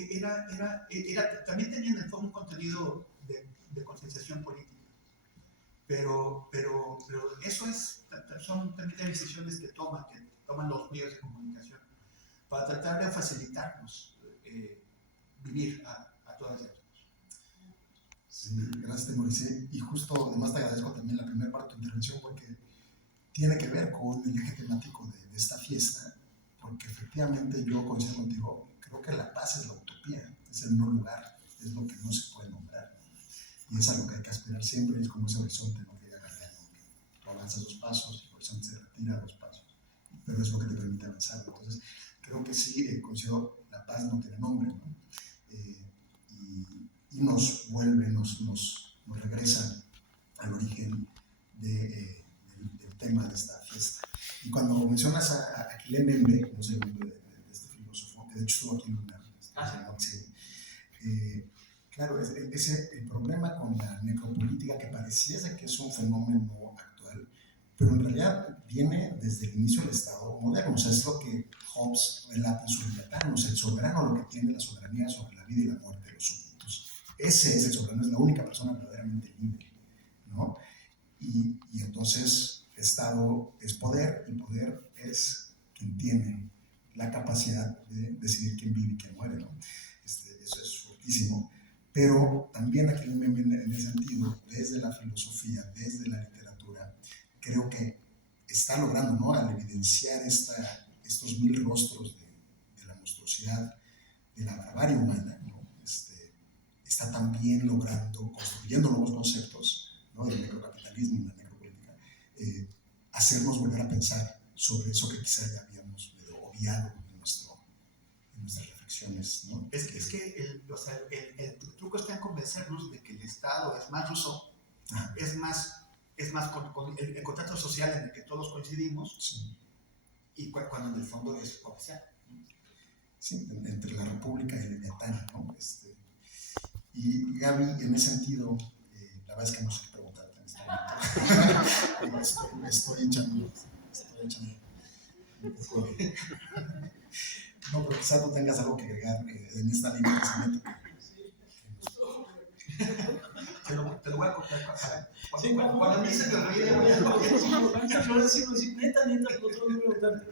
también tenía en el fondo un contenido de concienciación política. Pero eso son también decisiones que toman los medios de comunicación para tratar de facilitarnos vivir a todas y a todos. Sí, gracias, Temorice. Y justo, además te agradezco también la primera parte de tu intervención porque tiene que ver con el eje temático de esta fiesta, porque efectivamente yo coincido contigo, creo que la paz es la utopía, es el no lugar, es lo que no se puede nombrar, ¿no? Y es a lo que hay que aspirar siempre, es como ese horizonte, ¿no? Que llega Galeano, que tú avanzas 2 pasos, el horizonte se retira 2 pasos, pero es lo que te permite avanzar. Entonces, creo que sí, coincido, la paz no tiene nombre, ¿no? Y nos vuelve, nos regresa al origen del tema de esta fiesta. Y cuando mencionas a Kilem Embe, no sé el nombre de este filósofo, que de hecho estuvo aquí en una, claro, el problema con la necropolítica que pareciese que es un fenómeno actual, pero en realidad viene desde el inicio del Estado moderno. O sea, es lo que Hobbes relata en su Leviatán, o sea, el soberano lo que tiene la soberanía sobre la vida y la muerte de los súbditos. Ese es el soberano, es la única persona verdaderamente libre, ¿no? Y entonces Estado es poder, y poder es quien tiene la capacidad de decidir quién vive y quién muere, ¿no? Eso es fuertísimo. Pero también aquí en ese sentido, desde la filosofía, desde la literatura, creo que está logrando, ¿no? Al evidenciar estos 1000 rostros de la monstruosidad, de la barbarie humana, ¿no? Está también logrando, construyendo nuevos conceptos, ¿no? Del necrocapitalismo y la necropolítica, hacernos volver a pensar sobre eso que quizá ya habíamos obviado en nuestras reflexiones, ¿no? Es que el truco está en convencernos de que el Estado es más ruso, es más con el contrato social en el que todos coincidimos, sí. Y cuando en el fondo es oficial. Sí, entre la República y el Leviatán, ¿no? Y Gaby, en ese sentido, la verdad es que no sé qué preguntarte en este momento. Estoy echando un poco de... No, pero quizás tú tengas algo que agregar en esta línea de pensamiento. Te lo voy a contar cuando a mí se me olvide, voy a... Flores, sí, neta, no tengo que preguntarte.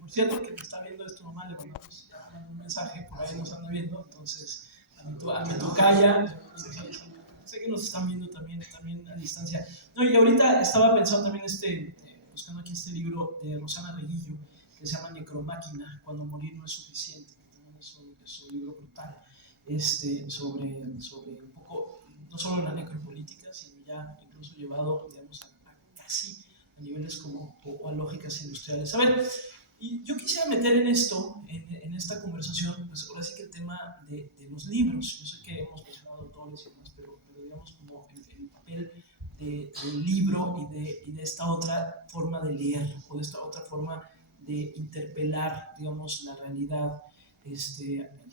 Por cierto, que me está viendo esto nomás, le mandamos un mensaje, por ahí nos anda viendo, entonces a mi tocaya, sé que nos están viendo también a distancia. No, y ahorita estaba pensando también buscando aquí este libro de Rosana Reguillo, que se llama Necromáquina, cuando morir no es suficiente. Es un libro brutal, sobre un poco, no solo la necropolítica, sino ya incluso llevado, digamos, a casi a niveles como o a lógicas industriales. A ver, y yo quisiera meter en esto, en esta conversación, pues ahora sí que el tema de los libros. Yo sé que hemos mencionado autores y demás, pero digamos como el papel del libro y de esta otra forma de leer, o de esta otra forma de interpelar, digamos, la realidad, ya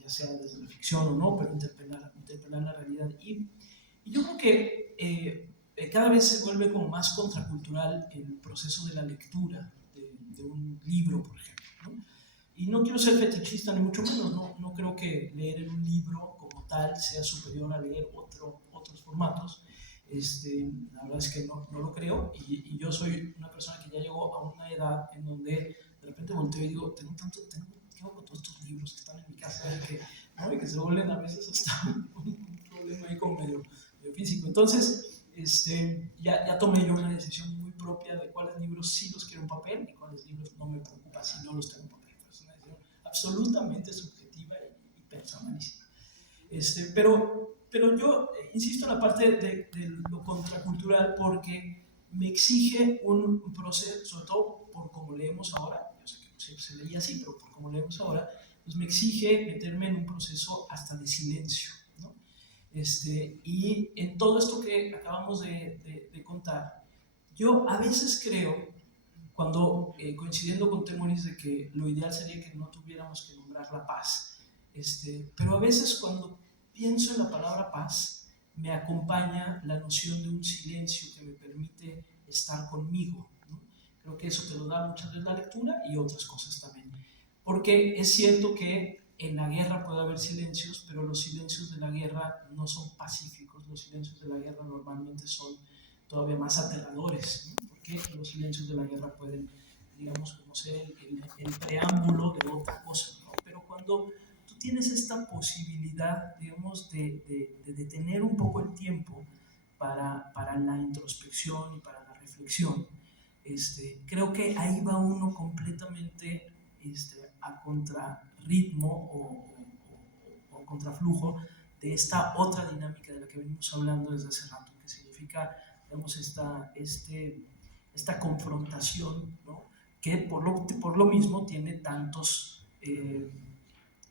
sea desde la ficción o no, pero interpelar la realidad. Y yo creo que cada vez se vuelve como más contracultural el proceso de la lectura de un libro, por ejemplo, ¿no? Y no quiero ser fetichista ni mucho menos, no creo que leer en un libro como tal sea superior a leer otros formatos. La verdad es que no lo creo, y yo soy una persona que ya llegó a una edad en donde de repente volteo y digo, ¿qué hago con todos estos libros que están en mi casa? Y que se vuelven a veces hasta un problema ahí como medio físico. Entonces, ya tomé yo una decisión muy propia de cuáles libros sí los quiero en papel y cuáles libros no me preocupa si no los tengo en papel. Es una decisión absolutamente subjetiva y personalísima. Pero yo insisto en la parte de lo contracultural porque me exige un proceso, sobre todo por cómo leemos ahora. Yo sé que no siempre se leía así, pero por cómo leemos ahora, pues me exige meterme en un proceso hasta de silencio, ¿no? Y en todo esto que acabamos de contar, yo a veces creo, cuando coincidiendo con Temoris de que lo ideal sería que no tuviéramos que nombrar la paz, pero a veces cuando pienso en la palabra paz, me acompaña la noción de un silencio que me permite estar conmigo, ¿no? Creo que eso te lo da muchas veces la lectura y otras cosas también. Porque es cierto que en la guerra puede haber silencios, pero los silencios de la guerra no son pacíficos. Los silencios de la guerra normalmente son todavía más aterradores, ¿no? Porque los silencios de la guerra pueden, digamos, como ser el preámbulo de otra cosa, ¿no? Pero cuando tú tienes esta posibilidad, digamos, de detener un poco el tiempo para la introspección y para la reflexión, creo que ahí va uno completamente a contrarritmo o contraflujo de esta otra dinámica de la que venimos hablando desde hace rato, que significa, digamos, esta confrontación, ¿no? Que por lo mismo tiene tantos,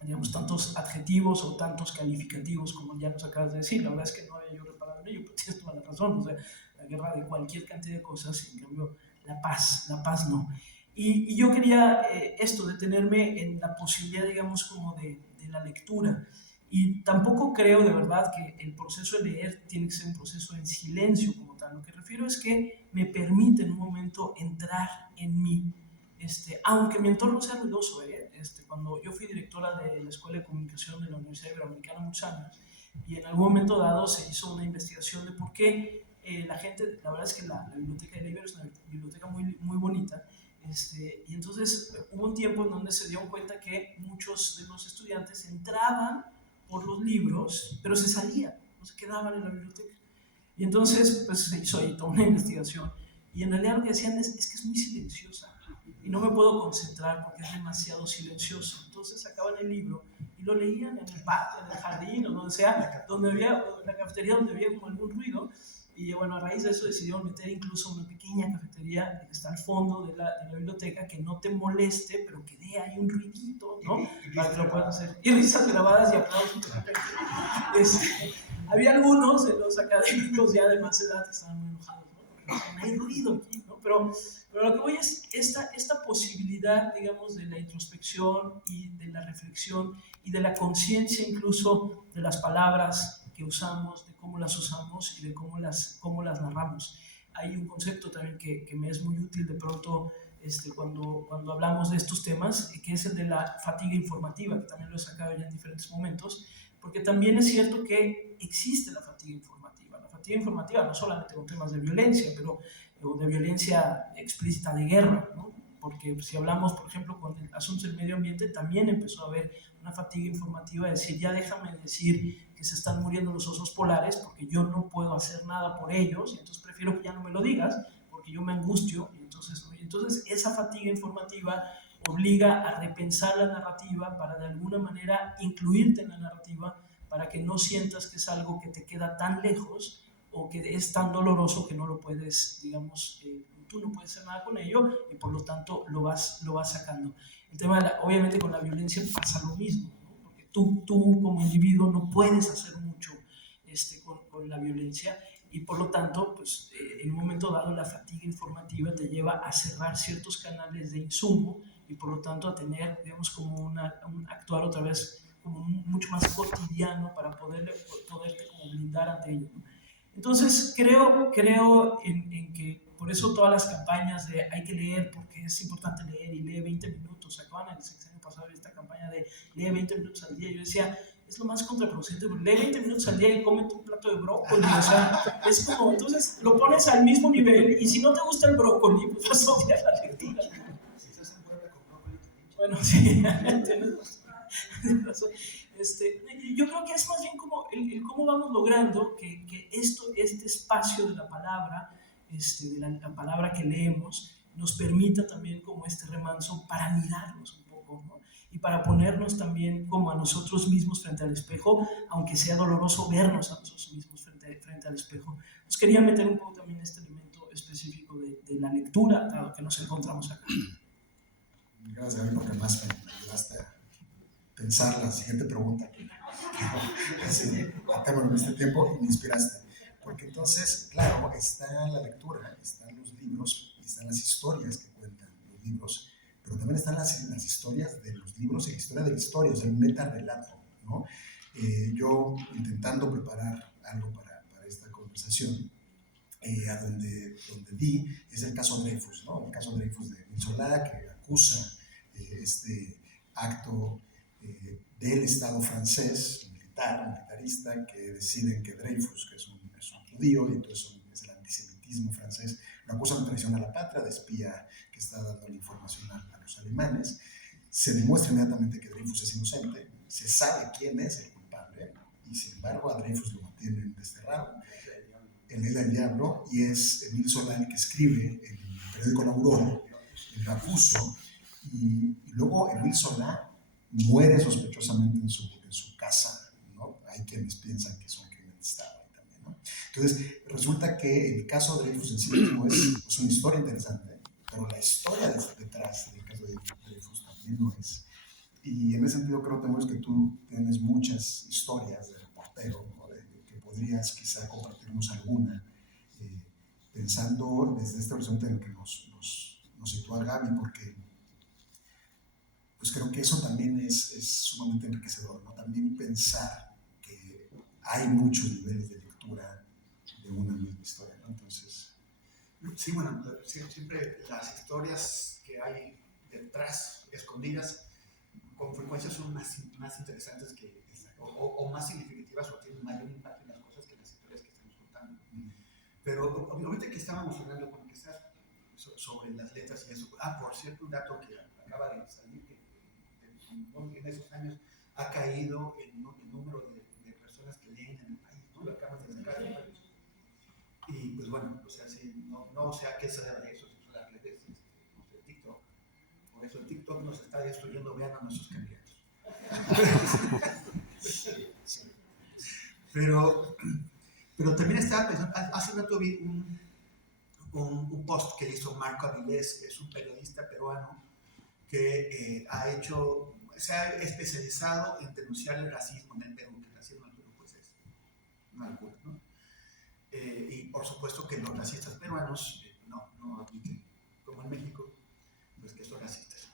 digamos, tantos adjetivos o tantos calificativos, como ya nos acabas de decir. La verdad es que no había yo reparado en ello, pero tienes toda la razón. O sea, la guerra de cualquier cantidad de cosas, y en cambio la paz no. Y yo quería detenerme en la posibilidad, digamos, como de la lectura. Y tampoco creo de verdad que el proceso de leer tiene que ser un proceso en silencio como tal. Lo que refiero es que me permite en un momento entrar en mí, aunque mi entorno sea ruidoso. Cuando yo fui directora de la Escuela de Comunicación de la Universidad Iberoamericana muchos años, y en algún momento dado se hizo una investigación de por qué la gente, la verdad es que la biblioteca de la Ibero es una biblioteca muy, muy bonita, y entonces hubo un tiempo en donde se dieron cuenta que muchos de los estudiantes entraban por los libros, pero se salían, no se quedaban en la biblioteca. Y entonces pues, se hizo ahí toda una investigación, y en realidad lo que decían es que es muy silenciosa y no me puedo concentrar porque es demasiado silencioso. Entonces sacaban el libro y lo leían en el patio, en el jardín o donde sea, donde había la cafetería, donde había como algún ruido. Y bueno, a raíz de eso decidieron meter incluso una pequeña cafetería que está al fondo de la biblioteca, que no te moleste, pero que dé ahí un ruidito, ¿no? Para que lo puedas hacer. Y risas grabadas y aplausos. Había algunos de los académicos ya de más edad que estaban muy enojados, ¿no? Porque no hay ruido aquí, ¿no? Pero lo que voy es esta posibilidad, digamos, de la introspección y de la reflexión y de la conciencia incluso de las palabras que usamos, de cómo las usamos y de cómo las narramos. Hay un concepto también que me es muy útil de pronto cuando hablamos de estos temas, que es el de la fatiga informativa, que también lo he sacado ya en diferentes momentos, porque también es cierto que existe la fatiga informativa. La fatiga informativa no solamente con temas de violencia, pero o de violencia explícita de guerra, ¿no? Porque si hablamos, por ejemplo, con el asunto del medio ambiente, también empezó a haber una fatiga informativa, de decir, ya déjame decir que se están muriendo los osos polares porque yo no puedo hacer nada por ellos, y entonces prefiero que ya no me lo digas porque yo me angustio. Y entonces esa fatiga informativa obliga a repensar la narrativa para de alguna manera incluirte en la narrativa, para que no sientas que es algo que te queda tan lejos o que es tan doloroso que no lo puedes, digamos, tú no puedes hacer nada con ello, y por lo tanto lo vas sacando. El tema, obviamente con la violencia pasa lo mismo, ¿no? Porque tú como individuo no puedes hacer mucho con la violencia, y por lo tanto, pues, en un momento dado la fatiga informativa te lleva a cerrar ciertos canales de insumo, y por lo tanto a tener, digamos, como un actuar otra vez como mucho más cotidiano para poderte como blindar ante ello, ¿no? Entonces creo en que por eso todas las campañas de hay que leer porque es importante leer, y lee 20 minutos, acaban en el sexenio pasado esta campaña de lee 20 minutos al día. Yo decía, es lo más contraproducente, porque lee 20 minutos al día y cómete un plato de brócoli. O sea, es como, entonces lo pones al mismo nivel, y si no te gusta el brócoli, pues vas a odiar la lectura. Si estás en Puebla con brócoli, bueno, sí, tienes razón. Yo creo que es más bien como el cómo vamos logrando que este espacio de la palabra, de la palabra que leemos, nos permita también como este remanso para mirarnos un poco, ¿no? Y para ponernos también como a nosotros mismos frente al espejo, aunque sea doloroso vernos a nosotros mismos frente al espejo. Nos quería meter un poco también este elemento específico de la lectura, dado que nos encontramos acá. Gracias, Gaby, porque más me ayudaste a pensar la siguiente pregunta que tengo en este tiempo, y me inspiraste. Porque entonces, claro, está la lectura, están los libros, están las historias que cuentan los libros, pero también están las historias de los libros y la historia de la historia, o sea, el metarrelato, ¿no? Yo, intentando preparar algo para esta conversación, a donde di, es el caso Dreyfus, ¿no? El caso Dreyfus de Emile Zola, que acusa este acto del Estado francés, militarista, que deciden que Dreyfus, que es un judío, y entonces es el antisemitismo francés, lo acusan de traición a la patria, de espía que está dando la información a los alemanes. Se demuestra inmediatamente que Dreyfus es inocente, se sabe quién es el culpable, y sin embargo a Dreyfus lo mantienen desterrado. En la Isla del Diablo, y es Émile Zola el que escribe en el periódico La Aurora, el acuso, y luego Émile Zola muere sospechosamente en su casa, ¿no? Hay quienes piensan que es un crimen de Estado también, ¿no? Entonces, resulta que el caso de Dreyfus en sí mismo es una historia interesante, pero la historia detrás del caso de Dreyfus también lo es. Y en ese sentido creo, Temoris, que tú tienes muchas historias de reportero, ¿no? Que podrías quizá compartirnos alguna, pensando desde este horizonte en el que nos sitúa Gaby, porque pues creo que eso también es sumamente enriquecedor, ¿no? También pensar que hay muchos niveles de lectura de una misma historia, ¿no? Entonces... Sí, bueno, siempre las historias que hay detrás, escondidas, con frecuencia son más interesantes o más significativas, o tienen mayor impacto en las cosas que las historias que estamos contando. Pero obviamente que estábamos hablando con quizás sobre las letras y eso. Por cierto, un dato que acaba de salir, que en esos años ha caído el número de personas que leen en el país, ¿no? Lo acabas de sacar. Y pues bueno, o sea, no sé a qué se debe eso, si son las redes, no sé, TikTok. Por eso el TikTok nos está destruyendo, vean a nuestros candidatos. Pero también estaba pensando, hace un rato vi un post que hizo Marco Avilés, que es un periodista peruano que se ha especializado en denunciar el racismo en el Perú, que el racismo en el Perú pues es una locura, ¿no? Y por supuesto que los racistas peruanos no admiten, como en México, pues que son racistas.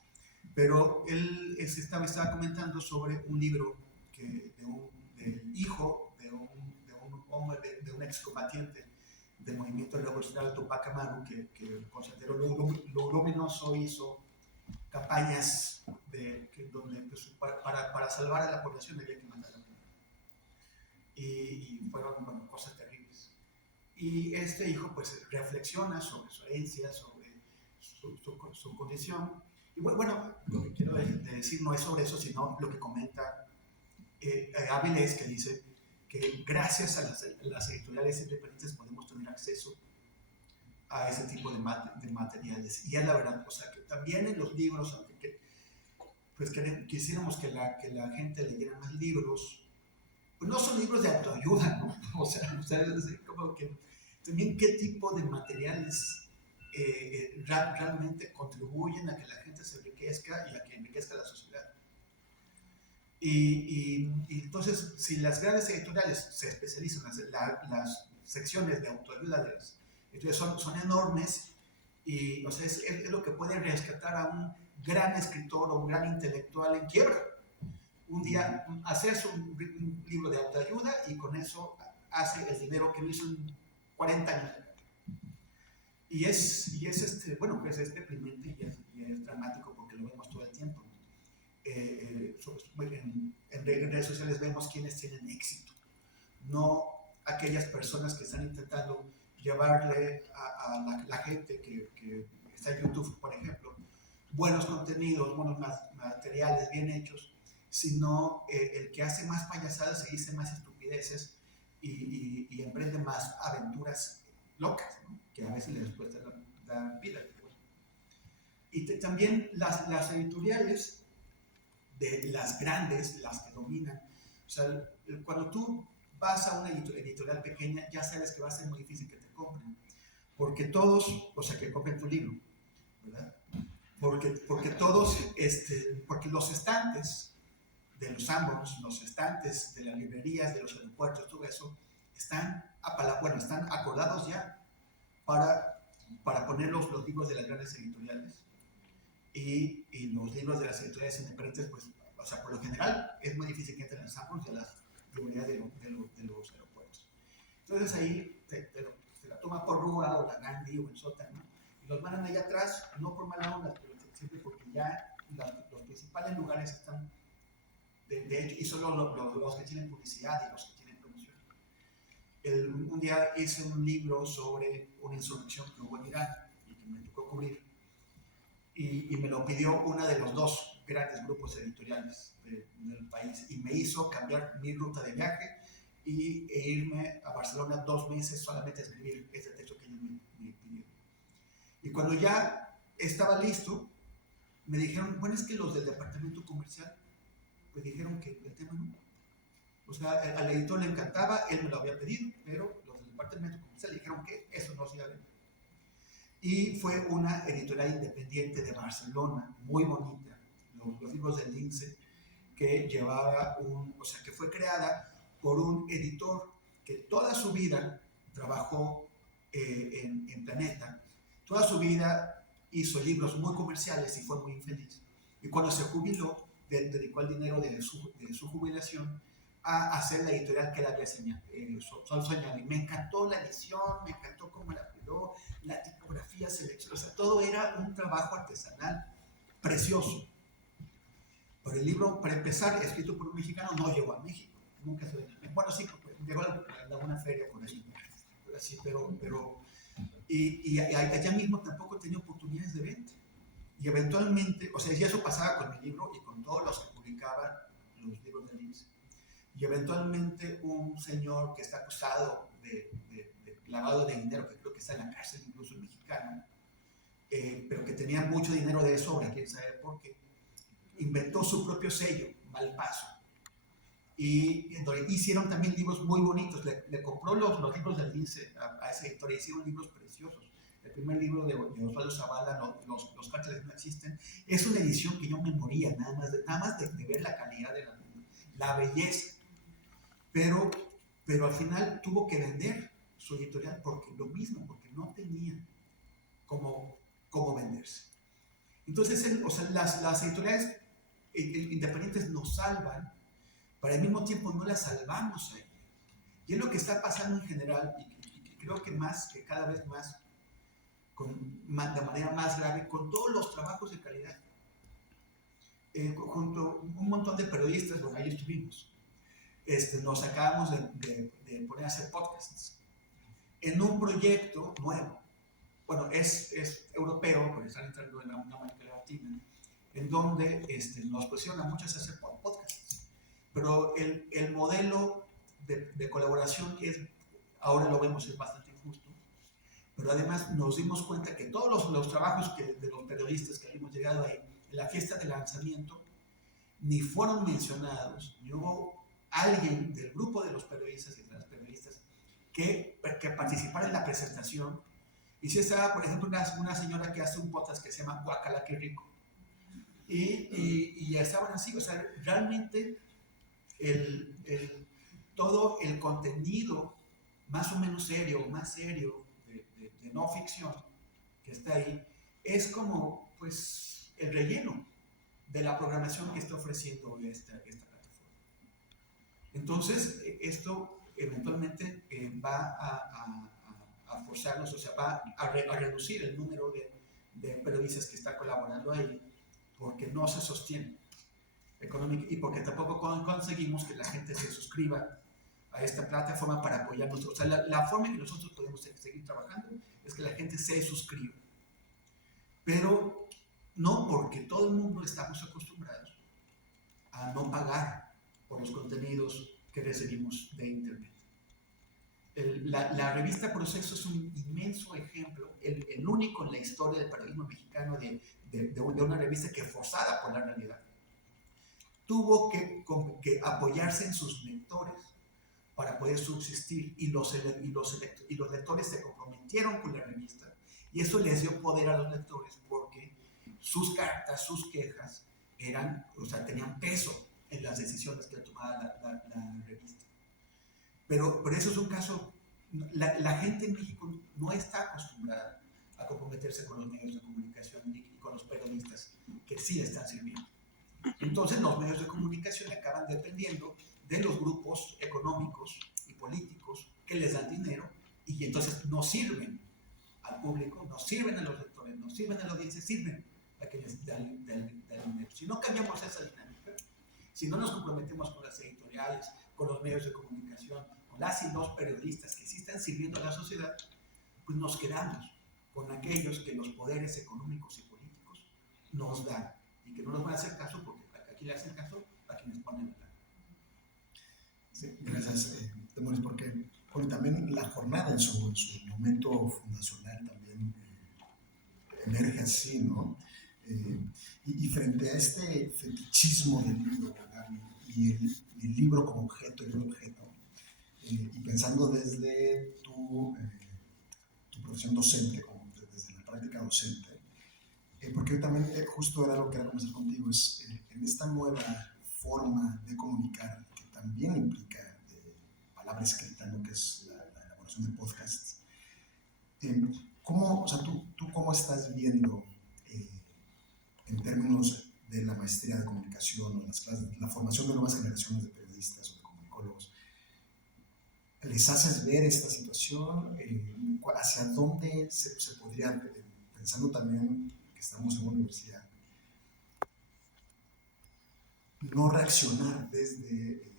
Pero él estaba comentando sobre un libro del hijo de un hombre, de un excombatiente del movimiento revolucionario Tupac Amaru, que consideró lo luminoso, hizo campañas donde pues, para salvar a la población había que matar a la población. Y fueron cosas terribles. Y este hijo pues reflexiona sobre su herencia, sobre su condición. Y bueno, lo que quiero decir no es sobre eso, sino lo que comenta Avilés, que dice que gracias a las editoriales independientes podemos tener acceso a ese tipo de materiales. Y es la verdad, o sea, que también en los libros, aunque pues quisiéramos que la gente leyera más libros, pues no son libros de autoayuda, ¿no? O sea, como que también qué tipo de materiales realmente contribuyen a que la gente se enriquezca y a que enriquezca la sociedad. Y entonces, si las grandes editoriales se especializan, las secciones de autoayuda de las editoriales son enormes, y o sea, es lo que puede rescatar a un gran escritor o un gran intelectual en quiebra. Un día hacerse un libro de autoayuda y con eso hace el dinero que lo hizo en 40 años. Y bueno, pues es deprimente y es dramático porque lo vemos todo el tiempo. En redes sociales vemos quienes tienen éxito, no aquellas personas que están intentando llevarle a la gente que está en YouTube, por ejemplo, buenos contenidos, buenos materiales bien hechos, sino el que hace más payasadas y dice más estupideces y emprende más aventuras locas, ¿no? Que a veces les cuesta la vida. Y también las editoriales de las grandes, las que dominan, o sea, cuando tú vas a una editorial pequeña, ya sabes que va a ser muy difícil que te compren, porque todos, o sea, que compren tu libro, ¿verdad? Porque todos, porque los estantes de los Sanborns, los estantes de las librerías, de los aeropuertos, todo eso, están acordados ya para poner los libros de las grandes editoriales. Y los libros de las editoriales independientes, pues, o sea, por lo general es muy difícil que entren en Sanborns de las librerías de los aeropuertos. Entonces ahí te la toma por Rúa o la Gandhi o el sótano y los mandan allá atrás, no por mala onda, pero siempre porque ya los principales lugares están de hecho, y solo los que tienen publicidad y los que tienen promoción. Un día hice un libro sobre una insurrección que hubo en Irán y que me tocó cubrir. Y me lo pidió una de los dos grandes grupos editoriales del país y me hizo cambiar mi ruta de viaje e irme a Barcelona 2 meses solamente a escribir este texto que ellos me pidieron. Y cuando ya estaba listo, me dijeron, bueno, es que los del departamento comercial, pues dijeron que el tema no. O sea, al editor le encantaba, él me lo había pedido, pero los del departamento comercial dijeron que eso no se iba a vender. Y fue una editorial independiente de Barcelona, muy bonita, los libros del Lince, que llevaba o sea, que fue creada por un editor que toda su vida trabajó en Planeta, toda su vida hizo libros muy comerciales y fue muy infeliz. Y cuando se jubiló, dedicó el dinero de su jubilación a hacer la editorial que él había soñado. Y me encantó la edición, me encantó cómo la cuidó, la tipografía, selección, o sea, todo era un trabajo artesanal precioso. Pero el libro, para empezar, escrito por un mexicano, no llegó a México. Nunca se vendió. Bueno, sí, llegó a alguna feria con eso. Y allá mismo tampoco tenía oportunidades de venta. Y eventualmente, o sea, y eso pasaba con mi libro y con todos los que publicaban los libros de Lince. Y eventualmente un señor que está acusado de lavado de dinero, que creo que está en la cárcel, incluso mexicano, pero que tenía mucho dinero de sobra, quién sabe por qué, inventó su propio sello, Malpaso. Y hicieron también libros muy bonitos. Le compró los libros del Lince a esa editorial, hicieron libros preciosos. El primer libro de Osvaldo Zavala, los cárteles no existen, es una edición que yo me moría nada más de ver la calidad de la belleza. Pero al final tuvo que vender su editorial porque no tenía cómo venderse. Entonces, o sea, las editoriales independientes nos salvan, pero al mismo tiempo no las salvamos a ellas. Y es lo que está pasando en general, y creo que cada vez más, de manera más grave, con todos los trabajos de calidad. Junto a un montón de periodistas, bueno, ahí estuvimos. Nos acabamos de poner a hacer podcasts en un proyecto nuevo. Bueno, es europeo, pero están entrando en una América Latina, en donde nos pusieron a muchos a hacer podcasts. Pero el modelo de colaboración, ahora lo vemos, es bastante injusto. Pero además nos dimos cuenta que todos los trabajos de los periodistas que habíamos llegado ahí, en la fiesta de lanzamiento, ni fueron mencionados, ni hubo alguien del grupo de los periodistas y de las periodistas que participara en la presentación. Y si estaba, por ejemplo, una señora que hace un podcast que se llama Guacala, qué rico. Y estaban así, o sea, realmente todo el contenido más o menos serio, más serio, de no ficción que está ahí, es como, pues, el relleno de la programación que está ofreciendo esta plataforma. Entonces, esto eventualmente va a forzarnos, o sea, va a reducir el número de periodistas que está colaborando ahí, porque no se sostiene económicamente y porque tampoco conseguimos que la gente se suscriba a esta plataforma para apoyarnos. O sea, la forma en que nosotros podemos seguir trabajando es que la gente se suscriba. Pero no, porque todo el mundo estamos acostumbrados a no pagar por los contenidos que recibimos de Internet. La revista Proceso es un inmenso ejemplo, el único en la historia del periodismo mexicano de una revista que, forzada por la realidad, tuvo que apoyarse en sus lectores para poder subsistir, y los lectores se comprometieron con la revista, y eso les dio poder a los lectores porque sus cartas, sus quejas tenían peso en las decisiones que tomaba la revista. Pero eso es un caso, la gente en México no está acostumbrada a comprometerse con los medios de comunicación y con los periodistas que sí le están sirviendo. Entonces los medios de comunicación acaban dependiendo de los grupos económicos y políticos que les dan dinero, y entonces no sirven al público, no sirven a los lectores, no sirven a la audiencia, sirven a quienes dan dinero. Si no cambiamos esa dinámica, si no nos comprometemos con las editoriales, con los medios de comunicación, con las y los periodistas que sí están sirviendo a la sociedad, pues nos quedamos con aquellos que los poderes económicos y políticos nos dan. y que no nos van a hacer caso porque a quien le hacen caso, a quienes ponen el plan. Sí, gracias, Temoris, porque bueno, también la jornada en su momento fundacional también emerge así, ¿no? Y frente a este fetichismo del libro, Gaby, y el libro como objeto, y pensando desde tu profesión docente, desde la práctica docente, porque yo también justo era lo que quería conversar contigo, es en esta nueva forma de comunicar que también implica palabra escrita, ¿no? Que es la elaboración de podcasts. ¿Cómo, o sea, tú cómo estás viendo en términos de la maestría de comunicación o las clases, la formación de nuevas generaciones de periodistas o de comunicólogos? ¿Les haces ver esta situación? ¿Hacia dónde se podría, pensando también que estamos en una universidad, no reaccionar desde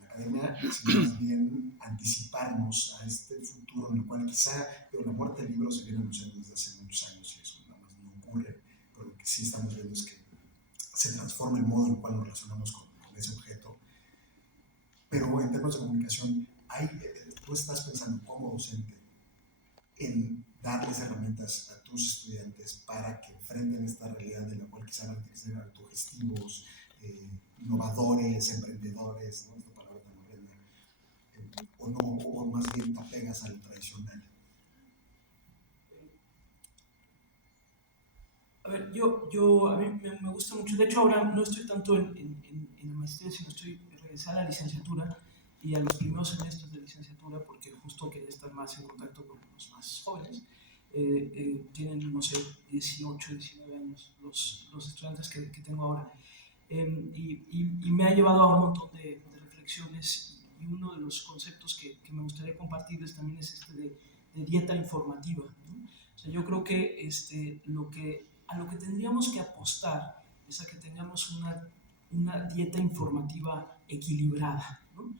la academia, sino más bien anticiparnos a este futuro en el cual quizá la muerte del libro se viene anunciando desde hace muchos años y eso nada más no ocurre, pero lo que sí estamos viendo es que se transforma el modo en el cual nos relacionamos con ese objeto. Pero en términos de comunicación, tú estás pensando como docente en darles herramientas a tus estudiantes para que enfrenten esta realidad de la cual quizá van a ser autogestivos, innovadores, emprendedores, ¿no? Esta palabra tan horrenda, o más bien te apegas a lo tradicional. A ver, a mí me gusta mucho, de hecho ahora no estoy tanto en la maestría, sino estoy regresando a la licenciatura y a los primeros semestres de licenciatura, porque justo quería estar más en contacto con los más jóvenes. Tienen, no sé, 18, 19 años los estudiantes que tengo ahora. Y me ha llevado a un montón de reflexiones, y uno de los conceptos que me gustaría compartirles también es este de dieta informativa, ¿no? O sea, yo creo que a lo que tendríamos que apostar es a que tengamos una dieta informativa equilibrada, ¿no?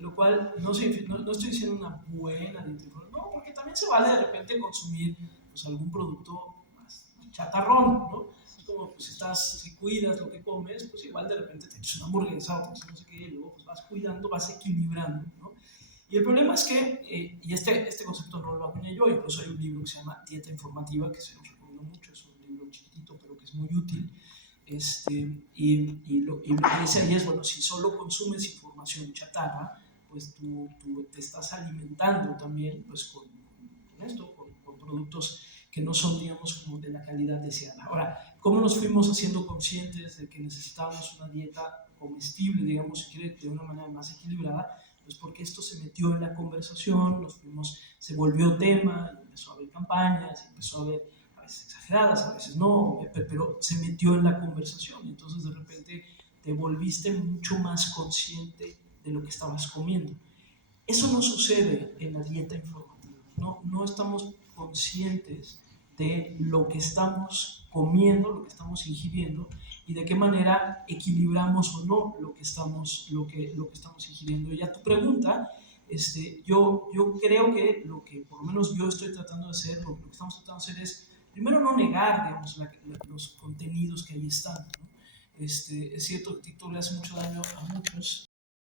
Lo cual no estoy diciendo una buena dieta informativa, no, porque también se vale de repente consumir pues, algún producto más chatarrón, ¿no? Es como pues, si cuidas lo que comes, pues igual de repente te echas una hamburguesa o te echas no sé qué, y luego pues, vas cuidando, vas equilibrando, ¿no? Y el problema es que, y este concepto no lo acuñé yo, incluso hay un libro que se llama Dieta Informativa, que se los recomiendo mucho, es un libro chiquitito, pero que es muy útil. Y lo que dice ahí es, bueno, si solo consumes información chatarra, pues tú te estás alimentando también pues, con productos que no son, digamos, como de la calidad deseada. Ahora, ¿cómo nos fuimos haciendo conscientes de que necesitábamos una dieta comestible, digamos, si quiere, de una manera más equilibrada? Pues porque esto se metió en la conversación, se volvió tema, empezó a haber campañas, empezó a haber a veces exageradas, a veces no, pero se metió en la conversación. Entonces de repente te volviste mucho más consciente de lo que estabas comiendo. Eso no sucede en la dieta informativa. No estamos conscientes de lo que estamos comiendo, lo que estamos ingiriendo y de qué manera equilibramos o no lo que estamos ingiriendo. Y a tu pregunta, yo creo que lo que por lo menos yo estoy tratando de hacer, lo que estamos tratando de hacer es, primero, no negar, digamos, los contenidos que ahí están, ¿no? Es cierto que TikTok le hace mucho daño a muchos,